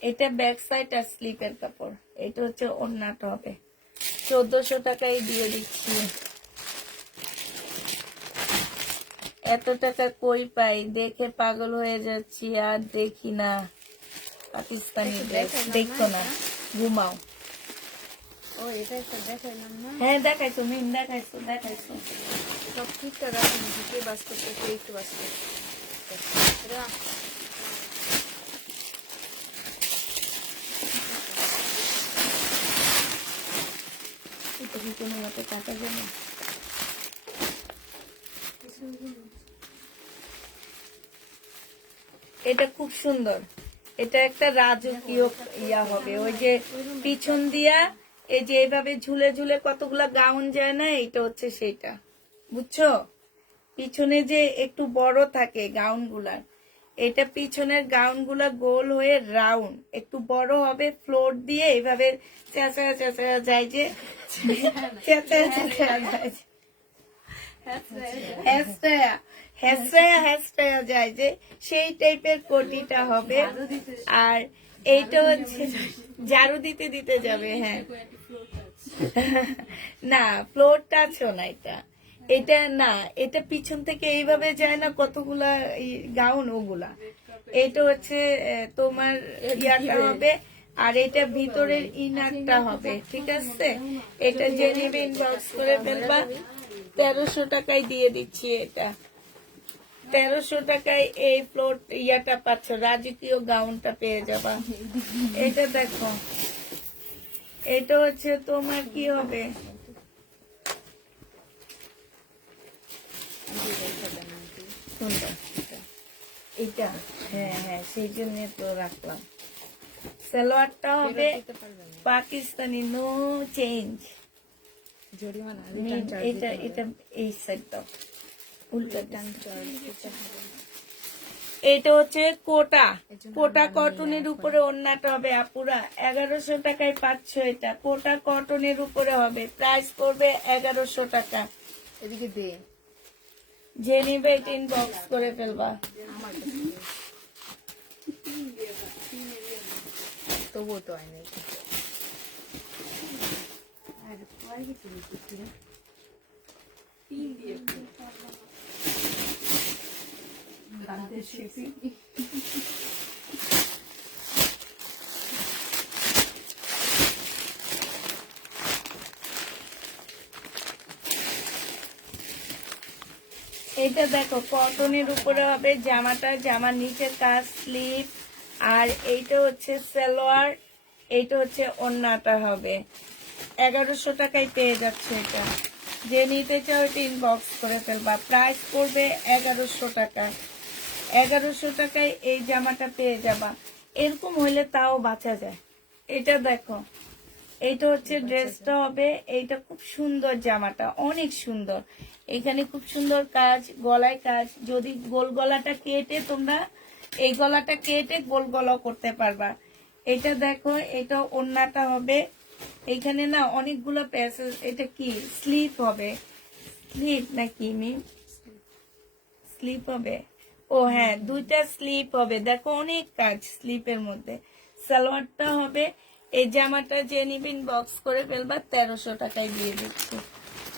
এটা ব্যাক সাইড আর স্লিপের কাপড়। এটা হচ্ছে ওড়নাটা হবে। 1400 টাকায় দিয়ে দিচ্ছি। এত টাকা কই পাই, দেখে পাগল হয়ে যাচ্ছি, আর দেখি না। পাকিস্তানি ড্রেস দেখো না, ঘুমাও। হ্যাঁ দেখাইছো মিম, দেখাইছো দেখাইছো। সব ঠিকঠাক আছে, ঢুকে বাস করতে একটু বাস করতে। এটা কি কোনো মতে কাটা যাবে? এটা খুব সুন্দর, এটা একটা রাজকীয় ইয়া হবে। ওই যে পিছন দিয়া এই যে এইভাবে ঝুলে ঝুলে কতগুলা গাউন যায় না, এটা হচ্ছে সেটা, বুঝছো। পিছনে যে একটু বড় থাকে গাউন গুলার, এটা পিছনের গাউন গুলা গোল হয়ে রাউন্ড একটু বড় হবে, ফ্লোর দিয়ে এইভাবে চেঁচা চেঁচা যায়, যে চেঁচা চেঁচা যায়, হ্যাঁ যায় যে সেই টাইপের কোটিটা হবে। আর এইটা হচ্ছে ঝাড়ু দিতে দিতে যাবে। হ্যাঁ না ফ্লোর টাচও না এটা, এটা না, এটা পিছন থেকে এইভাবে যায় না কতগুলা গাউন, ওগুলা। এটা হচ্ছে তোমার ইয়াটা হবে, আর এটা ভিতরের ইনারটা হবে, ঠিক আছে। এটা যে নিবে ইনবক্স করে ফেলবা। 1300 টাকায় দিয়ে দিচ্ছি। এটা 1300 টাকায় এই ফ্লোর ইয়াটা পাচ্ছ, রাজকীয় গাউনটা পেয়ে যাবা। এটা দেখো, এটা হচ্ছে তোমার কি হবে, সুন্দর এটা। হ্যাঁ হ্যাঁ সেই জন্য তো রাখলাম। সালোয়ারটা হবে পাকিস্তানি, নো চেঞ্জ। এটা এটা এই সাইড দাও, উল্টা এটা হচ্ছে কোটা কটনের উপরে ওড়নাটা হবে আপুরা 1100 টাকায় পাচ্ছ। এটা কোটা কটনের উপরে হবে, প্রাইস পড়বে 1100 টাকা। এদিকে দে যে নিবে এটা ইনবক্স করে ফেলবা। আমার কাছে দে। তবুও তো আয় নাই। এটা দেখো কটনের উপরে হবে জামাটা, জামার নিচে কাজ স্লিপ, আর এইটা হচ্ছে সালোয়ার, এইটা হচ্ছে ওড়নাটা হবে। 1100 টাকায় পেয়ে যাচ্ছে এটা। যে নিতে চাও এটা ইনবক্স করে ফেলবা, প্রাইস পড়বে 1100 টাকা। 1100 টাকায় এই জামাটা পেয়ে যাবা। এরকম হইলে তাও বাঁচা যায়। এটা দেখো, এইটা হচ্ছে ড্রেসটা হবে, এইটা খুব সুন্দর, জামাটা অনেক সুন্দর। এখানে খুব সুন্দর কাজ, গলায় কাজ। যদি গোল গলাটা কেটে তোমরা এই গলাটা কেটে গোল গলাও করতে পারবা। এটা দেখো, এটা ওড়নাটা হবে। এখানে না অনেকগুলো প্যাসেজ। এটা কি স্লিপ হবে? স্লিপ নাকি মি স্লিপ হবে? ও হ্যাঁ, দুইটা স্লিপ হবে। দেখো অনেক কাজ স্লিপের মধ্যে। সালোয়ারটা হবে। এই জামাটা যে নিবেন বক্স করে ফেলবা, 1300 টাকায় দিয়ে দিচ্ছি।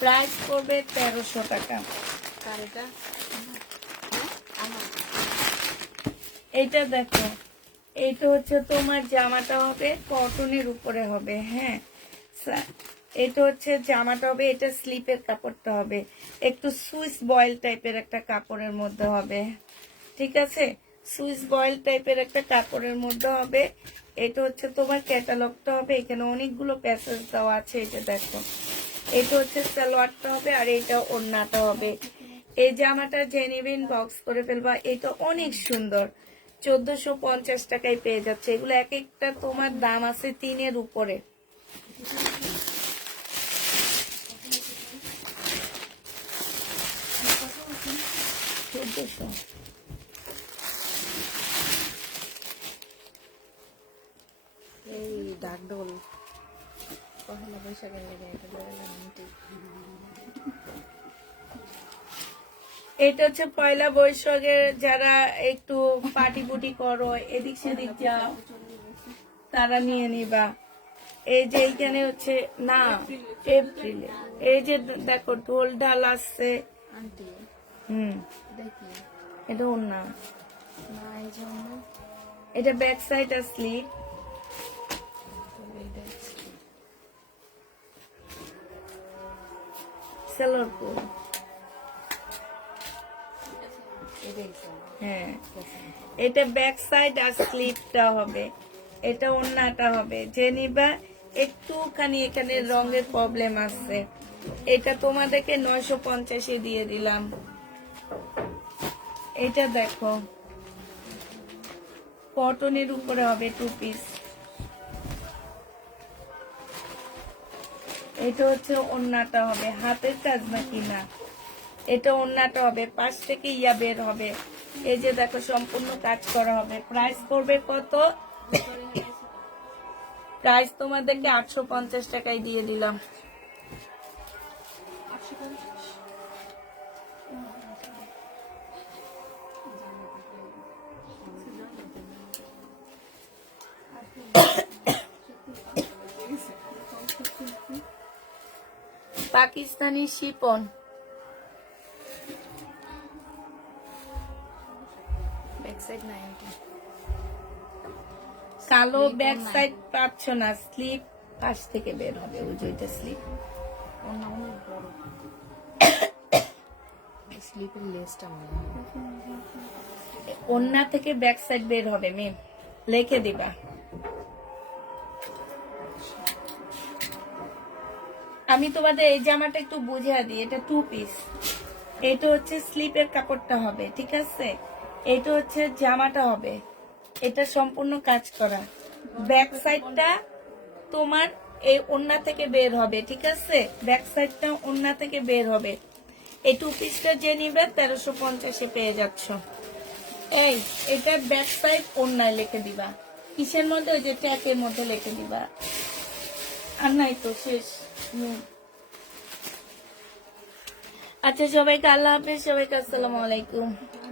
প্রাইস পড়বে 1300 টাকা। কার এটা? আমার। এটা দেখো, এইটা হচ্ছে তোমার জামাটা হবে কটনের উপরে হবে। হ্যাঁ, এটা হচ্ছে জামাটা হবে, এটা স্লিপের কাপড়টা হবে একটু সুইস বয়েল টাইপের একটা কাপড়ের মধ্যে হবে। ঠিক আছে, সুইস বয়েল টাইপের একটা কাপড়ের মধ্যে হবে। এটা হচ্ছে তোমার ক্যাটালগটা হবে। এখানে অনেকগুলো প্যাসেজ দেওয়া আছে। এটা দেখো, এটা হচ্ছে সালোয়ারটা হবে, আর এটা ওড়নাটা হবে। এই জামাটা জেনিবিন বক্স করে ফেলবা। এটা অনেক সুন্দর, 1450 টাকায় পেয়ে যাচ্ছে। এগুলো এক একটা তোমার দাম আছে 3-এর উপরে। এই ডাকডোল পহেলা বৈশাখের লেগে এটা বেরোলাম ঠিক। এটা হচ্ছে পয়লা বৈশাখের, যারা একটু পার্টি পুটি করো, এদিক সেদিক যাও, তারা নিয়ে নিবা। এই যে এইখানে হচ্ছে না এপ্রিলে, এই যে দেখো ঢোল ঢাল আসছে। আন্টি দেখি এটা ওড়না, না এই জন্য এটা ব্যাক সাইড আর স্লিপ। সেলোর পুল। হ্যাঁ, এটা ব্যাক সাইড আর স্লিপটা হবে। এটা ওড়নাটা হবে। যে নিবা একটুখানি এখানে রঙের প্রবলেম আছে। এটা তোমাদেরকে 950 দিয়ে দিলাম। এটা দেখো কটনের উপরে হবে, 2 পিস। এটা হচ্ছে ওড়নাটা হবে, হাতের কাজ নাকি না, এটা ওড়নাটা হবে, পাশ থেকে ইয়া বের হবে। এই যে দেখো সম্পূর্ণ কাজ করা হবে। প্রাইস পড়বে কত? প্রাইস তোমাদেরকে 850 টাকায় দিয়ে দিলাম। পাকিস্তানি শিপন, ব্যাক সাইড নাই আন্টি। কালো ব্যাক সাইড পাচ্ছ না, স্লিপ পাশ থেকে বের হবে। ওই যে ওইটা স্লিপ। অন্য অনেক বড় স্লিপের লেসটা মনে হয় ওড়না থেকে ব্যাক সাইড বের হবে। মেম লিখে দিবা। আমি তোমাদের এই জামাটা একটু বুঝিয়ে দিই। এটা 2 পিস। এটা হচ্ছে স্লিপের কাপড়টা হবে, ঠিক আছে। এটা হচ্ছে জামাটা হবে, এটা সম্পূর্ণ কাজ করা। ব্যাক সাইডটা তোমার এই ওড়না থেকে বের হবে, ঠিক আছে। ব্যাক সাইডটা ওড়না থেকে বের হবে। এই 2 পিসটা যে নিবে 1350 পেয়ে যাচ্ছ। এই এটার ব্যাক সাইড অন্যায় লিখে দিবা, কিসের মধ্যে, ওই যে ট্যাগের মধ্যে লিখে দিবা। আর নাই তো, শেষ। আচ্ছা, সবাইকে আল্লাহ হাফেজ, সবাইকে আসসালামু আলাইকুম।